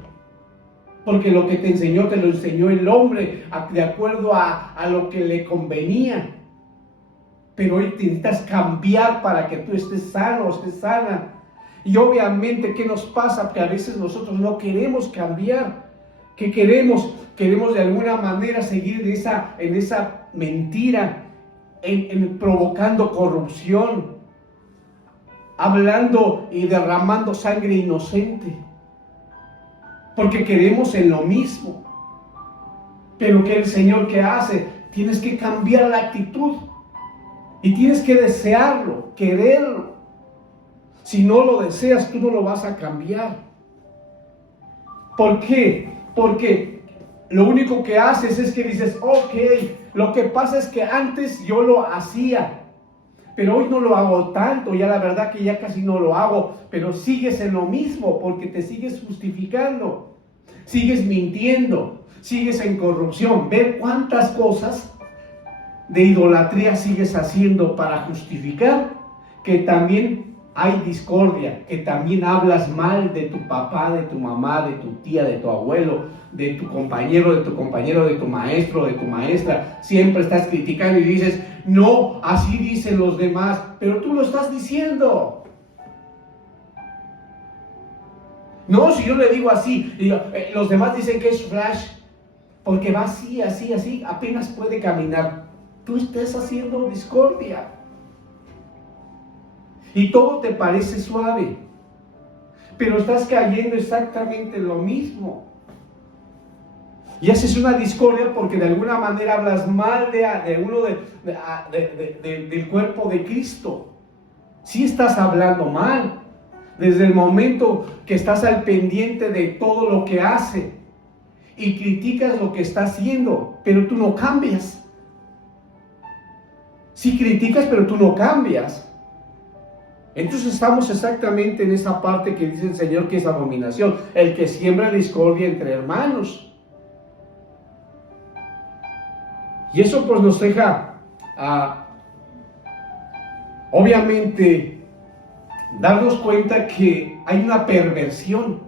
Porque lo que te enseñó, te lo enseñó el hombre de acuerdo a lo que le convenía. Pero hoy necesitas cambiar para que tú estés sano, estés sana. Y obviamente, ¿qué nos pasa? Que a veces nosotros no queremos cambiar. ¿Qué queremos? Queremos de alguna manera seguir en esa mentira, provocando corrupción, hablando y derramando sangre inocente, porque queremos en lo mismo. Pero que el Señor, ¿qué hace? Tienes que cambiar la actitud y tienes que desearlo, quererlo. Si no lo deseas, tú no lo vas a cambiar. ¿Por qué? Porque lo único que haces es que dices, ok, lo que pasa es que antes yo lo hacía, pero hoy no lo hago tanto, ya la verdad que ya casi no lo hago, pero sigues en lo mismo porque te sigues justificando, sigues mintiendo, sigues en corrupción. Ve cuántas cosas de idolatría sigues haciendo para justificar que también hay discordia, que también hablas mal de tu papá, de tu mamá, de tu tía, de tu abuelo, de tu compañero, de tu maestro, de tu maestra. Siempre estás criticando y dices, no, así dicen los demás, pero tú lo estás diciendo. No, si yo le digo así, los demás dicen que es Flash, porque va así, así, así, apenas puede caminar. Tú estás haciendo discordia. Y todo te parece suave, pero estás cayendo exactamente en lo mismo. Y haces una discordia porque de alguna manera hablas mal de uno del cuerpo de Cristo. Sí estás hablando mal, desde el momento que estás al pendiente de todo lo que hace y criticas lo que está haciendo, pero tú no cambias. Sí criticas, pero tú no cambias. Entonces estamos exactamente en esa parte que dice el Señor que es abominación, el que siembra discordia entre hermanos. Y eso pues nos deja, obviamente, darnos cuenta que hay una perversión.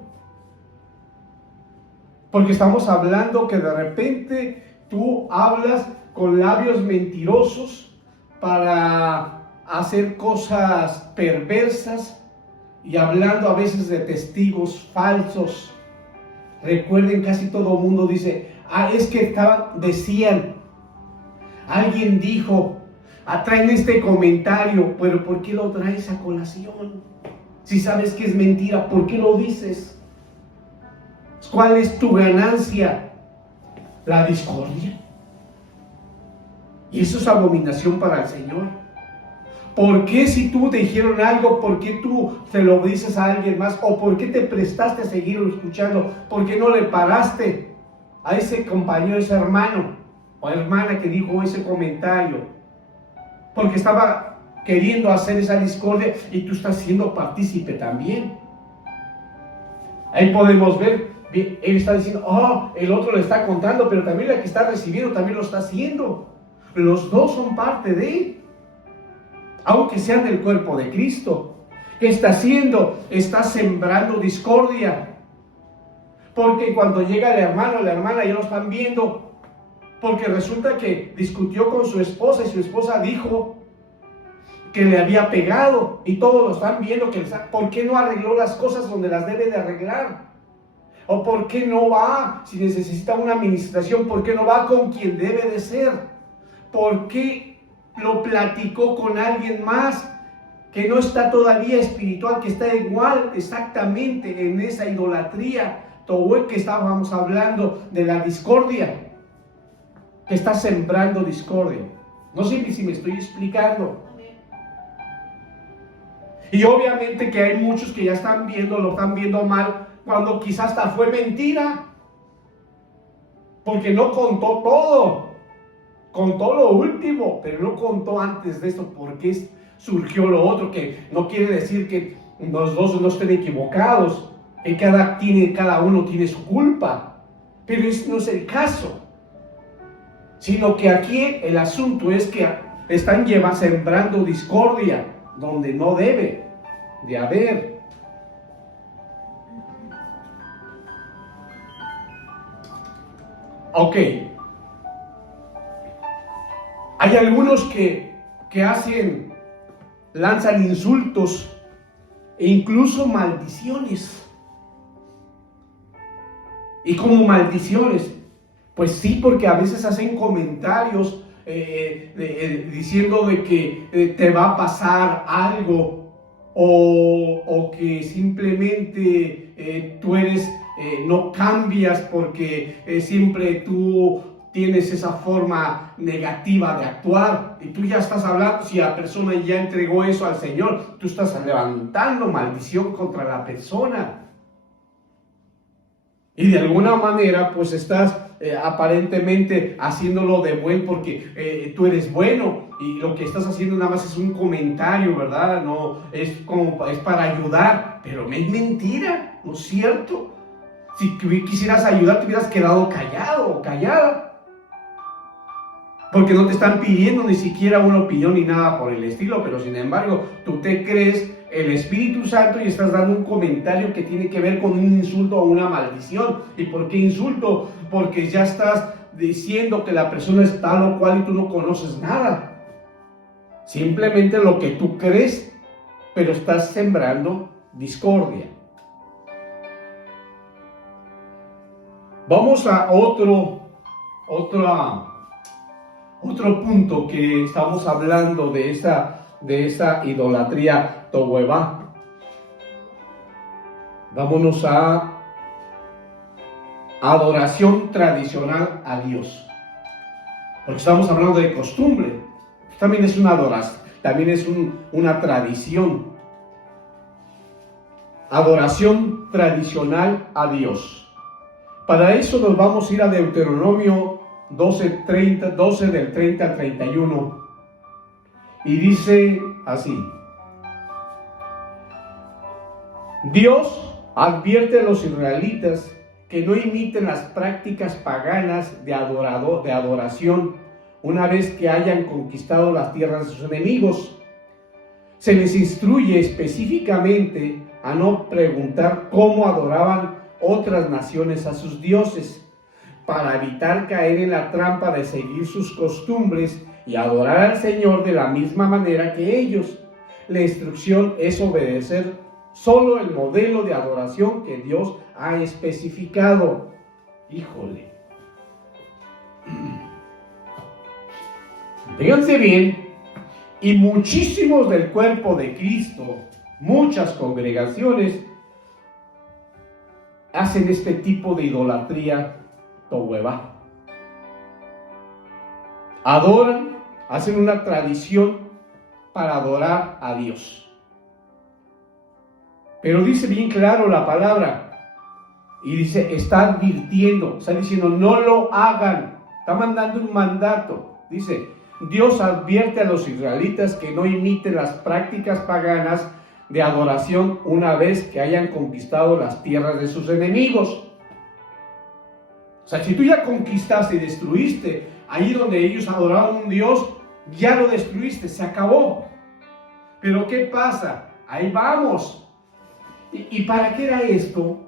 Porque estamos hablando que de repente tú hablas con labios mentirosos para hacer cosas perversas y hablando a veces de testigos falsos. Recuerden, casi todo el mundo dice, es que decían, alguien dijo, traen este comentario, pero ¿por qué lo traes a colación? Si sabes que es mentira, ¿por qué lo dices? ¿Cuál es tu ganancia? La discordia. Y eso es abominación para el Señor. ¿Por qué si tú te dijeron algo, por qué tú te lo dices a alguien más? ¿O por qué te prestaste a seguirlo escuchando? ¿Por qué no le paraste a ese compañero, ese hermano o hermana que dijo ese comentario? Porque estaba queriendo hacer esa discordia y tú estás siendo partícipe también. Ahí podemos ver, él está diciendo, el otro le está contando, pero también la que está recibiendo también lo está haciendo. Los dos son parte de él. Aunque sean del cuerpo de Cristo. ¿Qué está haciendo? Está sembrando discordia. Porque cuando llega el hermano o la hermana ya lo están viendo. Porque resulta que discutió con su esposa y su esposa dijo que le había pegado. Y todos lo están viendo. ¿Por qué no arregló las cosas donde las debe de arreglar? ¿O por qué no va, si necesita una administración, por qué no va con quien debe de ser? ¿Por qué lo platicó con alguien más que no está todavía espiritual, que está igual exactamente en esa idolatría? Todo el que estábamos hablando de la discordia, que está sembrando discordia. No sé si me estoy explicando. Y obviamente que hay muchos que ya están viendo, lo están viendo mal, cuando quizás hasta fue mentira, porque no contó todo. Contó lo último, pero no contó antes de esto por qué surgió lo otro, que no quiere decir que los dos no estén equivocados, que cada uno tiene su culpa, pero ese no es el caso, sino que aquí el asunto es que están sembrando discordia donde no debe de haber. Ok. Hay algunos que lanzan insultos e incluso maldiciones. ¿Y como maldiciones? Pues sí, porque a veces hacen comentarios diciendo de que te va a pasar algo o que simplemente tú no cambias porque siempre tú tienes esa forma negativa de actuar y tú ya estás hablando, si la persona ya entregó eso al Señor, tú estás levantando maldición contra la persona y de alguna manera pues estás aparentemente haciéndolo de buen porque tú eres bueno y lo que estás haciendo nada más es un comentario, ¿verdad? No, es para ayudar, pero es mentira, ¿no es cierto? Si quisieras ayudar, te hubieras quedado callado o callada. Porque no te están pidiendo ni siquiera una opinión ni nada por el estilo, pero sin embargo, tú te crees el Espíritu Santo y estás dando un comentario que tiene que ver con un insulto o una maldición. ¿Y por qué insulto? Porque ya estás diciendo que la persona es tal o cual y tú no conoces nada. Simplemente lo que tú crees, pero estás sembrando discordia. Vamos a otro punto que estamos hablando de esa idolatría tohuevá. Vámonos a adoración tradicional a Dios. Porque estamos hablando de costumbre. También es una adoración, también es una tradición. Adoración tradicional a Dios. Para eso nos vamos a ir a Deuteronomio 12 del 30 al 31. Y dice así: Dios advierte a los israelitas que no imiten las prácticas paganas de adoración una vez que hayan conquistado las tierras de sus enemigos. Se les instruye específicamente a no preguntar cómo adoraban otras naciones a sus dioses, para evitar caer en la trampa de seguir sus costumbres y adorar al Señor de la misma manera que ellos. La instrucción es obedecer solo el modelo de adoración que Dios ha especificado. Híjole. Fíjense bien, y muchísimos del cuerpo de Cristo, muchas congregaciones, hacen este tipo de idolatría tohuevá. Adoran, hacen una tradición para adorar a Dios. Pero dice bien claro la palabra, y dice, está advirtiendo, está diciendo, no lo hagan, está mandando un mandato. Dice, Dios advierte a los israelitas que no imiten las prácticas paganas de adoración una vez que hayan conquistado las tierras de sus enemigos. O sea, si tú ya conquistaste y destruiste ahí donde ellos adoraban a un Dios, ya lo destruiste, se acabó. Pero ¿qué pasa? Ahí vamos. ¿Y para qué era esto?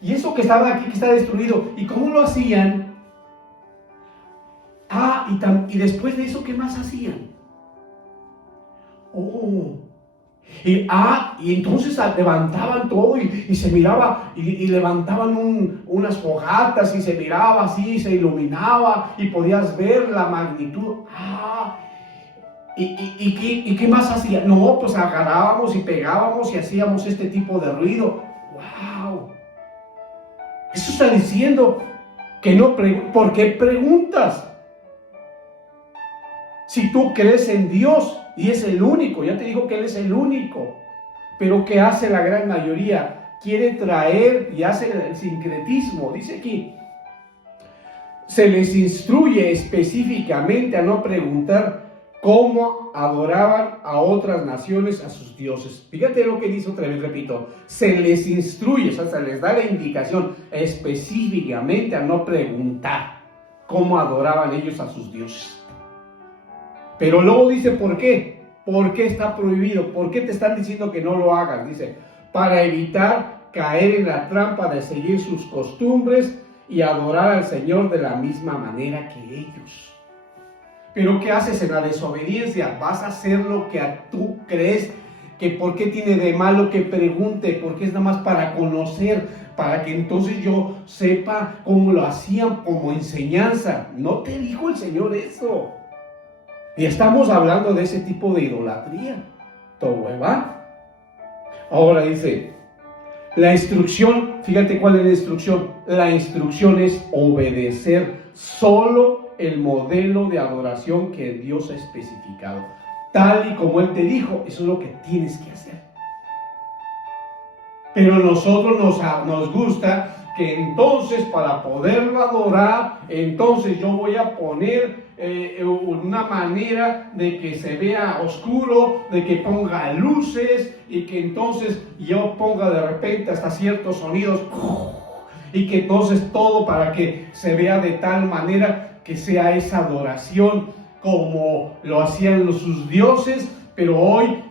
Y eso que estaba aquí, que está destruido, ¿y cómo lo hacían? Y después de eso, ¿qué más hacían? Y entonces levantaban todo y se miraba, y levantaban unas fogatas y se miraba así, se iluminaba y podías ver la magnitud. ¿Y qué más hacían? No, pues agarrábamos y pegábamos y hacíamos este tipo de ruido. ¡Wow! Eso está diciendo que no, ¿por qué preguntas? Si tú crees en Dios y es el único, ya te digo que Él es el único, pero ¿qué hace la gran mayoría? Quiere traer y hace el sincretismo. Dice aquí, se les instruye específicamente a no preguntar cómo adoraban a otras naciones a sus dioses. Fíjate lo que dice otra vez, repito, se les instruye, o sea, se les da la indicación específicamente a no preguntar cómo adoraban ellos a sus dioses. Pero luego dice, ¿por qué? ¿Por qué está prohibido? ¿Por qué te están diciendo que no lo hagas? Dice, para evitar caer en la trampa de seguir sus costumbres y adorar al Señor de la misma manera que ellos. Pero ¿qué haces en la desobediencia? Vas a hacer lo que tú crees que por qué tiene de malo que pregunte, porque es nada más para conocer, para que entonces yo sepa cómo lo hacían como enseñanza. No te dijo el Señor eso. Y estamos hablando de ese tipo de idolatría tohuevá. Ahora dice, la instrucción, fíjate cuál es la instrucción. La instrucción es obedecer solo el modelo de adoración que Dios ha especificado. Tal y como Él te dijo, eso es lo que tienes que hacer. Pero nosotros nos gusta que entonces para poderlo adorar, entonces yo voy a poner una manera de que se vea oscuro, de que ponga luces y que entonces yo ponga de repente hasta ciertos sonidos y que entonces todo para que se vea de tal manera que sea esa adoración como lo hacían sus dioses. Pero hoy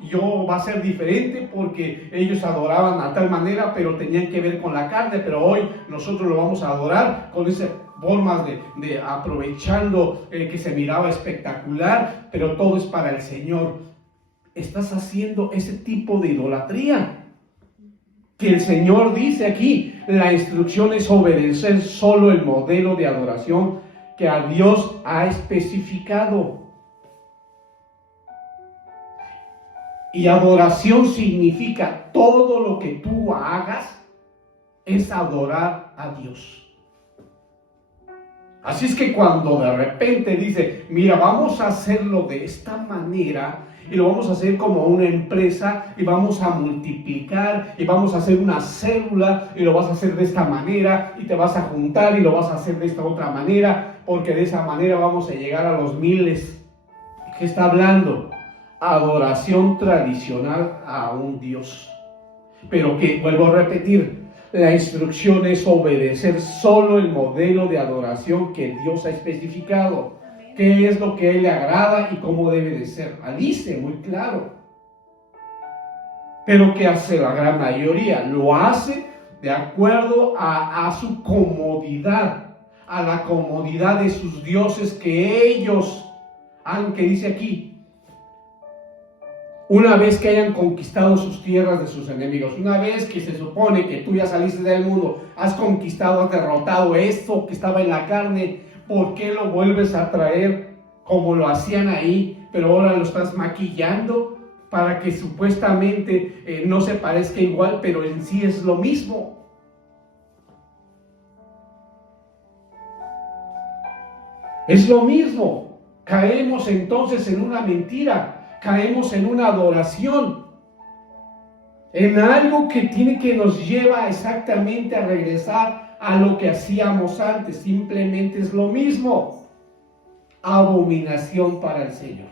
va a ser diferente porque ellos adoraban a tal manera, pero tenían que ver con la carne. Pero hoy nosotros lo vamos a adorar con esas formas de aprovechando que se miraba espectacular, pero todo es para el Señor. Estás haciendo ese tipo de idolatría que el Señor dice aquí. La instrucción es obedecer solo el modelo de adoración que a Dios ha especificado. Y adoración significa todo lo que tú hagas es adorar a Dios. Así es que cuando de repente dice, mira, vamos a hacerlo de esta manera y lo vamos a hacer como una empresa y vamos a multiplicar y vamos a hacer una célula y lo vas a hacer de esta manera y te vas a juntar y lo vas a hacer de esta otra manera porque de esa manera vamos a llegar a los miles. ¿Qué está hablando? Adoración tradicional a un Dios. Pero que, vuelvo a repetir, la instrucción es obedecer solo el modelo de adoración que Dios ha especificado. ¿Qué es lo que a Él le agrada y cómo debe de ser? Dice muy claro. Pero ¿qué hace la gran mayoría? Lo hace de acuerdo a su comodidad, a la comodidad de sus dioses que ellos han, que dice aquí, una vez que hayan conquistado sus tierras de sus enemigos, una vez que se supone que tú ya saliste del mundo, has conquistado, has derrotado esto que estaba en la carne, ¿por qué lo vuelves a traer como lo hacían ahí, pero ahora lo estás maquillando para que supuestamente no se parezca igual, pero en sí es lo mismo? Es lo mismo. Caemos entonces en una mentira. Caemos en una adoración, en algo que nos lleva exactamente a regresar a lo que hacíamos antes. Simplemente es lo mismo. Abominación para el Señor.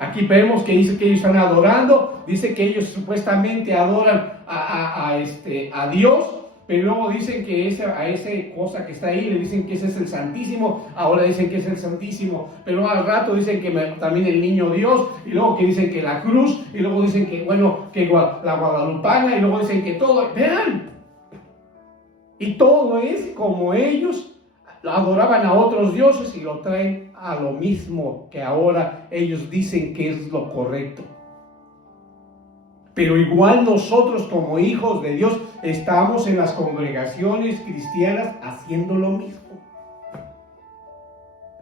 Aquí vemos que dice que ellos están adorando, dice que ellos supuestamente adoran a Dios, pero luego dicen que a esa cosa que está ahí, le dicen que ese es el Santísimo, ahora dicen que es el Santísimo, pero al rato dicen que también el Niño Dios, y luego que dicen que la cruz, y luego dicen que, que la Guadalupana, y luego dicen que todo, vean, y todo es como ellos adoraban a otros dioses y lo traen a lo mismo que ahora ellos dicen que es lo correcto. Pero igual nosotros como hijos de Dios estamos en las congregaciones cristianas haciendo lo mismo.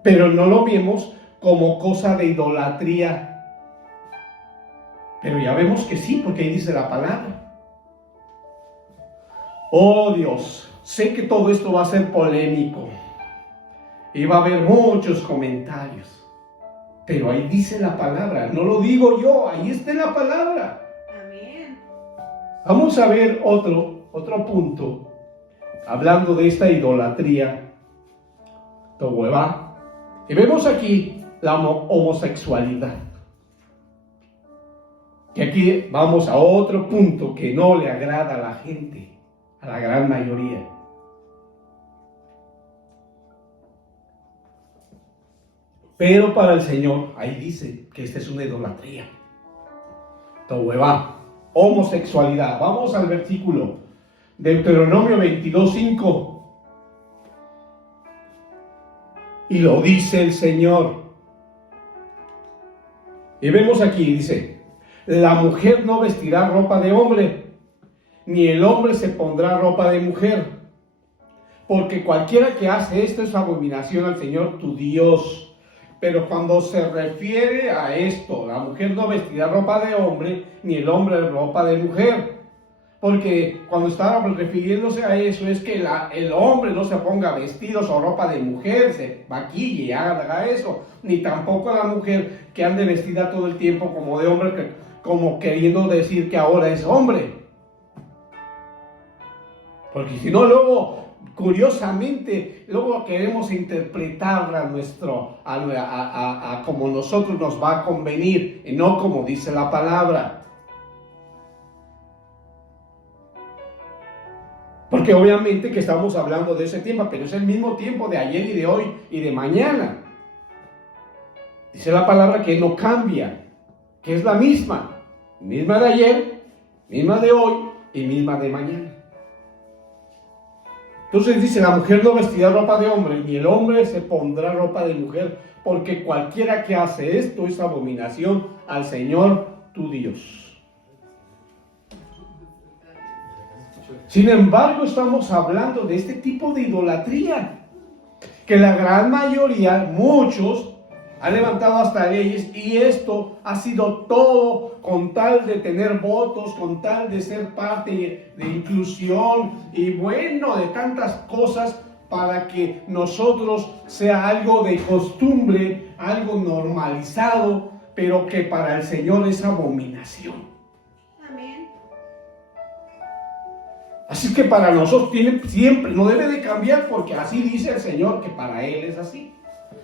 Pero no lo vemos como cosa de idolatría. Pero ya vemos que sí, porque ahí dice la palabra. Oh Dios, sé que todo esto va a ser polémico y va a haber muchos comentarios. Pero ahí dice la palabra, no lo digo yo, ahí está la palabra. Vamos a ver otro punto, hablando de esta idolatría, Tohuevá, y vemos aquí la homosexualidad. Y aquí vamos a otro punto que no le agrada a la gente, a la gran mayoría. Pero para el Señor, ahí dice que esta es una idolatría. Tohuevá. Homosexualidad. Vamos al versículo Deuteronomio 22:5 y lo dice el Señor. Y vemos aquí, dice: la mujer no vestirá ropa de hombre, ni el hombre se pondrá ropa de mujer, porque cualquiera que hace esto es abominación al Señor tu Dios. Pero cuando se refiere a esto, la mujer no vestirá ropa de hombre, ni el hombre ropa de mujer. Porque cuando estaba refiriéndose a eso, es que el hombre no se ponga vestidos o ropa de mujer, se maquille y haga eso. Ni tampoco la mujer que ande vestida todo el tiempo como de hombre, como queriendo decir que ahora es hombre. Porque si no, luego curiosamente, luego queremos interpretarla a como nosotros nos va a convenir, y no como dice la palabra. Porque obviamente que estamos hablando de ese tiempo, pero es el mismo tiempo de ayer y de hoy y de mañana. Dice la palabra que no cambia, que es la misma de ayer, misma de hoy y misma de mañana. Entonces dice, la mujer no vestirá ropa de hombre, ni el hombre se pondrá ropa de mujer, porque cualquiera que hace esto es abominación al Señor tu Dios. Sin embargo, estamos hablando de este tipo de idolatría, que la gran mayoría, muchos, han levantado hasta leyes, y esto ha sido todo con tal de tener votos, con tal de ser parte de inclusión y bueno, de tantas cosas, para que nosotros sea algo de costumbre, algo normalizado, pero que para el Señor es abominación. Así que para nosotros siempre, no debe de cambiar, porque así dice el Señor, que para Él es así.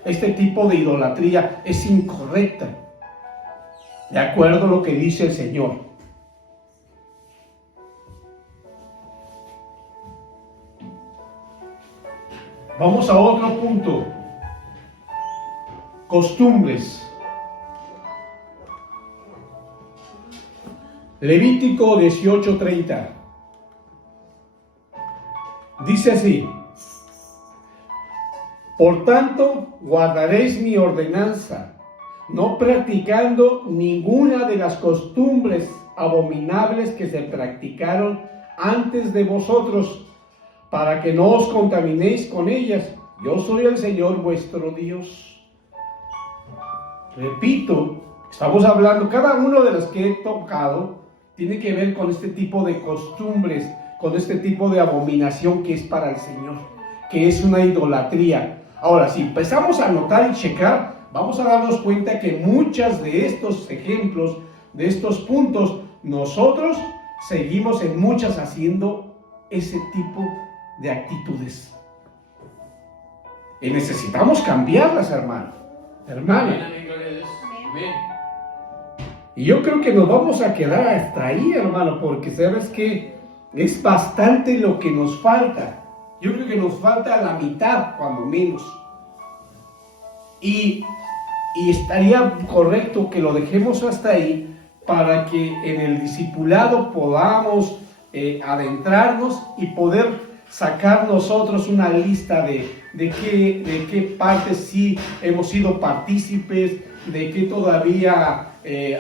Este tipo de idolatría es incorrecta, de acuerdo a lo que dice el Señor. Vamos a otro punto. Costumbres. Levítico 18:30. Dice así: por tanto, guardaréis mi ordenanza, no practicando ninguna de las costumbres abominables que se practicaron antes de vosotros, para que no os contaminéis con ellas. Yo soy el Señor vuestro Dios. Repito, estamos hablando, cada uno de los que he tocado tiene que ver con este tipo de costumbres, con este tipo de abominación que es para el Señor, que es una idolatría. Ahora, si empezamos a notar y checar, vamos a darnos cuenta que muchos de estos ejemplos, de estos puntos, nosotros seguimos en muchas haciendo ese tipo de actitudes. Y necesitamos cambiarlas, hermano. Hermana. Y yo creo que nos vamos a quedar hasta ahí, hermano, porque sabes que es bastante lo que nos falta. Yo creo que nos falta la mitad, cuando menos. Y estaría correcto que lo dejemos hasta ahí, para que en el discipulado podamos adentrarnos y poder sacar nosotros una lista de qué partes sí hemos sido partícipes, de qué todavía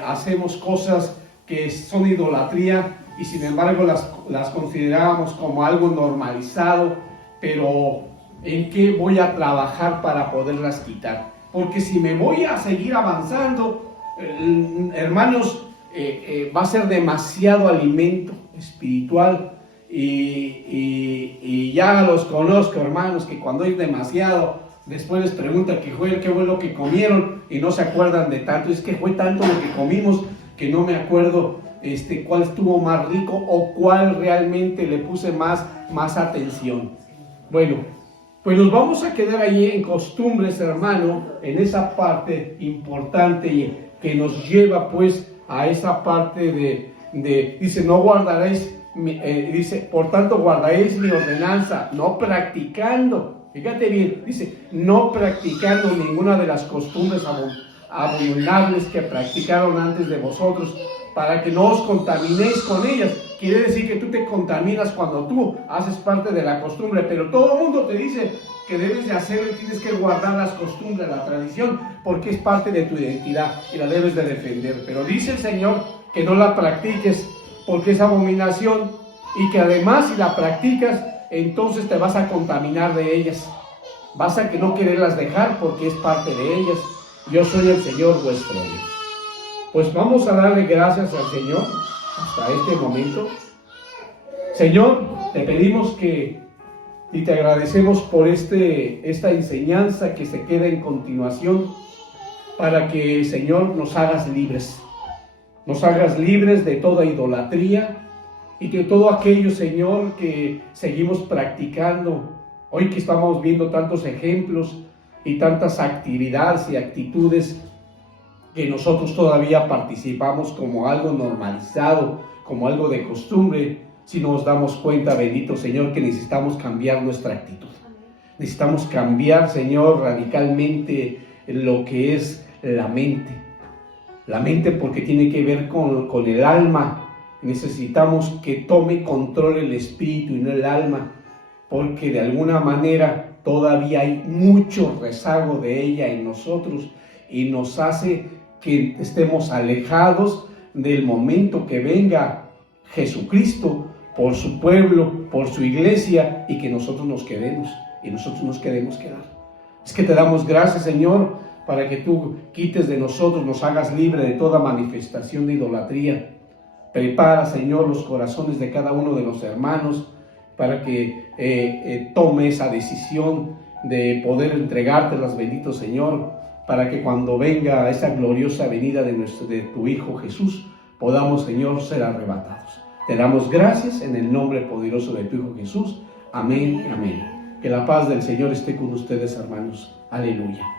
hacemos cosas que son idolatría y sin embargo las consideramos como algo normalizado, pero en qué voy a trabajar para poderlas quitar. Porque si me voy a seguir avanzando, hermanos, va a ser demasiado alimento espiritual. Y ya los conozco, hermanos, que cuando hay demasiado, después les preguntan qué fue lo que comieron y no se acuerdan de tanto. Es que fue tanto lo que comimos que no me acuerdo cuál estuvo más rico o cuál realmente le puse más atención. Bueno, pues nos vamos a quedar ahí en costumbres, hermano, en esa parte importante que nos lleva pues a esa parte de dice, no guardaréis, dice, por tanto guardaréis mi ordenanza, no practicando, fíjate bien, dice, no practicando ninguna de las costumbres abominables que practicaron antes de vosotros, para que no os contaminéis con ellas. Quiere decir que tú te contaminas cuando tú haces parte de la costumbre, pero todo el mundo te dice que debes de hacerlo y tienes que guardar las costumbres, la tradición, porque es parte de tu identidad y la debes de defender. Pero dice el Señor que no la practiques porque es abominación, y que además si la practicas, entonces te vas a contaminar de ellas. Vas a que no quererlas dejar porque es parte de ellas. Yo soy el Señor vuestro Dios. Pues vamos a darle gracias al Señor hasta este momento. Señor, te pedimos y te agradecemos por esta enseñanza que se queda en continuación, para que, Señor, nos hagas libres. Nos hagas libres de toda idolatría y de todo aquello, Señor, que seguimos practicando. Hoy que estamos viendo tantos ejemplos y tantas actividades y actitudes que nosotros todavía participamos como algo normalizado, como algo de costumbre, si nos damos cuenta, bendito Señor, que necesitamos cambiar nuestra actitud. Necesitamos cambiar, Señor, radicalmente lo que es la mente. La mente porque tiene que ver con el alma. Necesitamos que tome control el espíritu y no el alma, porque de alguna manera todavía hay mucho rezago de ella en nosotros y nos hace que estemos alejados del momento que venga Jesucristo por su pueblo, por su iglesia, y que nosotros nos quedemos, y nosotros nos quedemos quedar. Es que te damos gracias, Señor, para que tú quites de nosotros, nos hagas libre de toda manifestación de idolatría. Prepara, Señor, los corazones de cada uno de los hermanos para que tome esa decisión de poder entregártelas, bendito Señor, para que cuando venga esa gloriosa venida de tu Hijo Jesús, podamos, Señor, ser arrebatados. Te damos gracias en el nombre poderoso de tu Hijo Jesús. Amén, amén. Que la paz del Señor esté con ustedes, hermanos. Aleluya.